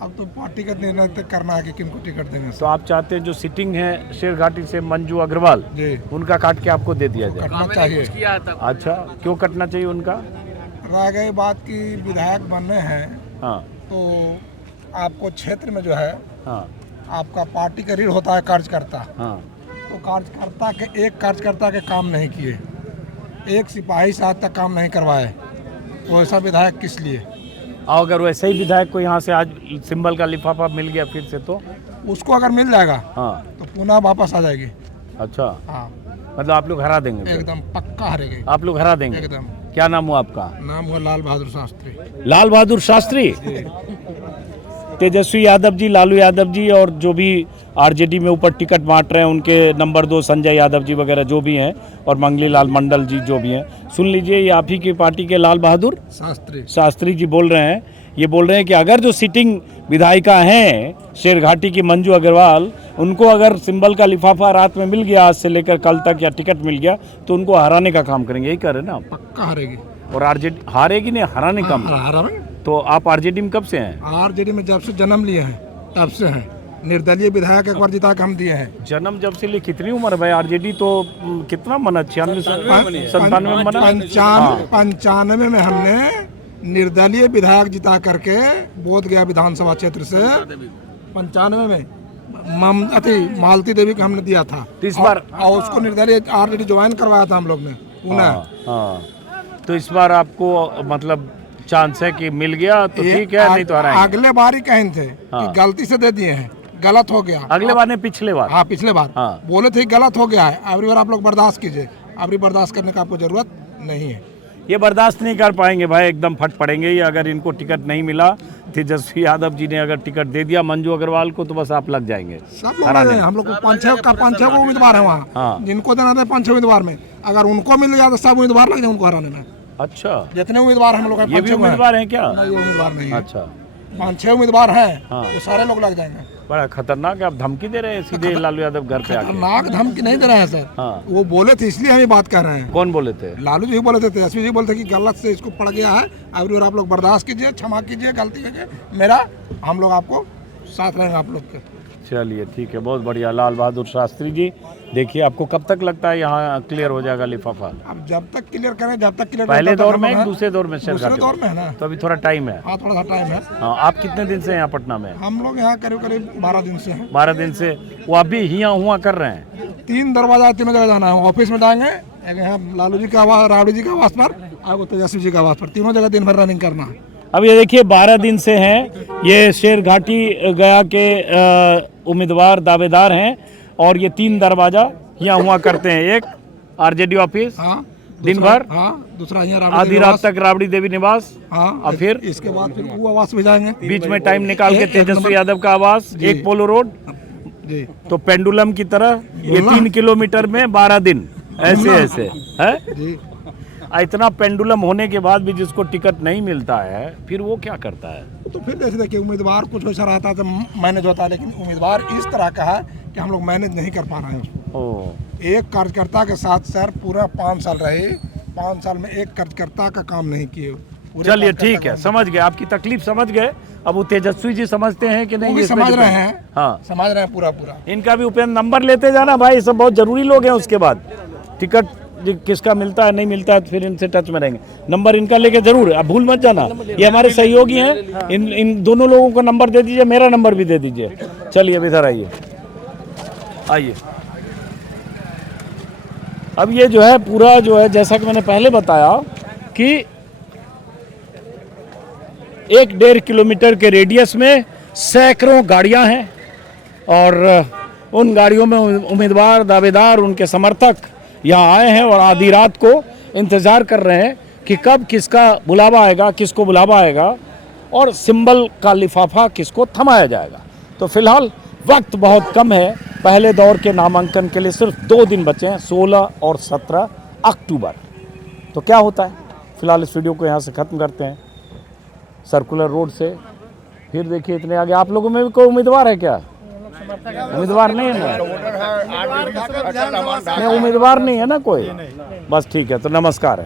अब तो पार्टी का निर्णय तय करना है कि किनको टिकट देंगे। तो आप चाहते हैं जो सीटिंग है शेरघाटी से मंजू अग्रवाल, उनका काट के आपको दे दिया जाए? करना चाहिए। अच्छा, क्यों कटना चाहिए उनका? रह गई बात की विधायक बनने हैं, हाँ, तो आपको क्षेत्र में जो है, हाँ, आपका पार्टी का रीढ़ होता है कार्यकर्ता। हाँ, तो कार्यकर्ता के एक कार्यकर्ता के काम नहीं किए, एक सिपाही से आज तक काम नहीं करवाए, तो ऐसा विधायक किस लिए? और अगर वैसे ही विधायक को यहाँ से आज सिंबल का लिफाफा मिल गया फिर से, तो उसको अगर मिल जाएगा हाँ तो पुनः वापस आ जाएगी। अच्छा, हाँ, मतलब आप लोग हरा देंगे? एकदम पक्का हारेगी। आप लोग हरा देंगे एकदम। क्या नाम हुआ आपका? नाम हुआ लाल बहादुर शास्त्री। लाल बहादुर शास्त्री। तेजस्वी यादव जी, लालू यादव जी और जो भी आरजेडी में ऊपर टिकट बांट रहे हैं उनके नंबर 2 संजय यादव जी वगैरह जो भी हैं, और मंगली लाल मंडल जी जो भी हैं, सुन लीजिए, ये आप ही की पार्टी के लाल बहादुर शास्त्री जी बोल रहे हैं। ये बोल रहे हैं कि अगर जो सिटिंग विधायिका हैं शेरघाटी की मंजू अग्रवाल, उनको अगर सिंबल का लिफाफा रात में मिल गया आज से लेकर कल तक, या टिकट मिल गया, तो उनको हराने का काम करेंगे। यही कर रहे हैं ना? पक्का हारेगी। और आरजेडी हारेगी नहीं, हराने का? हराएंगे। तो आप आरजेडी में कब से हैं? आरजेडी में जब से जन्म लिए हैं तब से हैं। निर्दलीय विधायक एक बार जिता के हम दिए हैं। जन्म जब से लिए कितनी उम्र है भाई? आरजेडी तो कितना मना? 96 97 में मना? 95 में हमने निर्दलीय विधायक जिता करके बोध गया विधानसभा क्षेत्र से 95 में मालती देवी को हमने दिया था। इस बार और उसको निर्दलीय आरजेडी ज्वाइन करवाया था हम लोग ने पुनः। हाँ, तो इस बार आपको मतलब चांस है कि मिल गया तो ठीक है, नहीं तो हराएंगे। अगले बार ही कहे थे कि गलती से दे दिए हैं, गलत हो गया। अगले बार ने पिछले बार? हाँ, पिछले बार बोले थे गलत हो गया है, अगली बार आप लोग बर्दाश्त कीजिए। अभी बर्दाश्त करने का आपको जरूरत नहीं है। ये बर्दाश्त नहीं कर पाएंगे भाई, एकदम फट पड़ेंगे। ये अगर इनको टिकट नहीं मिला, तेजस्वी यादव जी ने अगर टिकट दे दिया मंजू अग्रवाल को, तो बस आप लग जाएंगे। सब लोग हम लोग 5-6 उम्मीदवार है वहाँ, जिनको देना था 5-6 उम्मीदवार में, अगर उनको मिल गया तो सब उम्मीदवार लग जाए उनको हराने में। अच्छा, जितने उम्मीदवार हम लोग ये भी उम्मीदवार हैं क्या? नहीं, ये उम्मीदवार नहीं है। अच्छा, 5-6 उम्मीदवार हैं, वो सारे लोग लग जाएंगे। बड़ा खतरनाक है। आप धमकी दे रहे हैं सीधे लालू यादव घर पे आके? खतरनाक धमकी नहीं दे रहे हैं सर। हाँ, वो बोले थे इसलिए हम ये बात कर रहे हैं। कौन बोले थे? लालू जी बोले थे, तेजस्वी जी बोले थे कि गलत से इसको पड़ गया है, अभी आप लोग बर्दाश्त कीजिए, क्षमा कीजिए, गलती है मेरा, हम लोग आपको साथ रहेंगे आप लोग के। चलिए ठीक है, बहुत बढ़िया। लाल बहादुर शास्त्री जी, देखिए आपको कब तक लगता है यहाँ क्लियर हो जाएगा लिफाफा? अब जब तक क्लियर करें, जब तक क्लियर। पहले दौर में, दूसरे दौर में? दूसरे दौर में है ना, तो अभी थोड़ा टाइम है। हाँ, थोड़ा सा टाइम है। हाँ, आप कितने दिन से यहाँ पटना में? हम लोग यहाँ करीब 12 दिन से हैं। 12 दिन से? वो अभी हिया हुआ कर रहे हैं? 3 दरवाजा, 3 जगह जाना है। ऑफिस में जाएंगे, एक है लालू जी का आवास, राबड़ी जी का आवास पर, और तेजस्वी जी का आवास पर, तीनों जगह दिन भर रनिंग करना है। अब ये देखिए 12 दिन से हैं ये शेरघाटी गया के उम्मीदवार दावेदार हैं, और ये 3 दरवाजा यहाँ हुआ करते हैं। एक आरजेडी ऑफिस दिन भर, दूसरा आधी रात तक राबड़ी देवी निवास, और फिर इसके बाद फिर वो आवास में जाएंगे। बीच में टाइम निकाल के तेजस्वी यादव का आवास, एक पोलो रोड। तो पेंडुलम की तरह ये 3 किलोमीटर में 12 दिन ऐसे है। इतना पेंडुलम होने के बाद भी जिसको टिकट नहीं मिलता है, फिर वो क्या करता है? तो फिर जैसे देखिए, उम्मीदवार कुछ वैसा रहता है तो मैनेज होता है, लेकिन उम्मीदवार इस तरह का है कि हम लोग मैनेज नहीं कर पा रहे हैं उसको। एक कार्यकर्ता के साथ सर पूरा 5 साल रहे, 5 साल में एक कार्यकर्ता का काम नहीं किए। चलिए ठीक है, समझ गए, आपकी तकलीफ समझ गए। अब वो तेजस्वी जी समझते हैं कि नहीं? वो भी समझ रहे हैं। हाँ, समझ रहे हैं पूरा। इनका भी उपेंद्र नंबर लेते जाना भाई, सब बहुत जरूरी लोग हैं। उसके बाद टिकट किसका मिलता है नहीं मिलता है, फिर इनसे टच में रहेंगे। नंबर इनका लेके जरूर, आप भूल मत जाना, ये हमारे सहयोगी हैं। इन दोनों लोगों को नंबर दे दीजिए, मेरा नंबर भी दे दीजिए। चलिए अब इधर आइए, अब ये जो है पूरा जो है, जैसा कि मैंने पहले बताया कि 1-1.5 किलोमीटर के रेडियस में सैकड़ों गाड़ियां हैं और उन गाड़ियों में उम्मीदवार, दावेदार, उनके समर्थक यहाँ आए हैं और आधी रात को इंतज़ार कर रहे हैं कि कब किसका बुलावा आएगा, किसको बुलावा आएगा और सिंबल का लिफाफा किसको थमाया जाएगा। तो फिलहाल वक्त बहुत कम है, पहले दौर के नामांकन के लिए सिर्फ 2 दिन बचे हैं, 16 और 17 अक्टूबर। तो क्या होता है, फिलहाल इस वीडियो को यहाँ से ख़त्म करते हैं। सर्कुलर रोड से फिर देखिए इतने आगे। आप लोगों में भी कोई उम्मीदवार है क्या? उम्मीदवार नहीं है ना? नहीं, उम्मीदवार नहीं है ना कोई? बस ठीक है, तो नमस्कार है।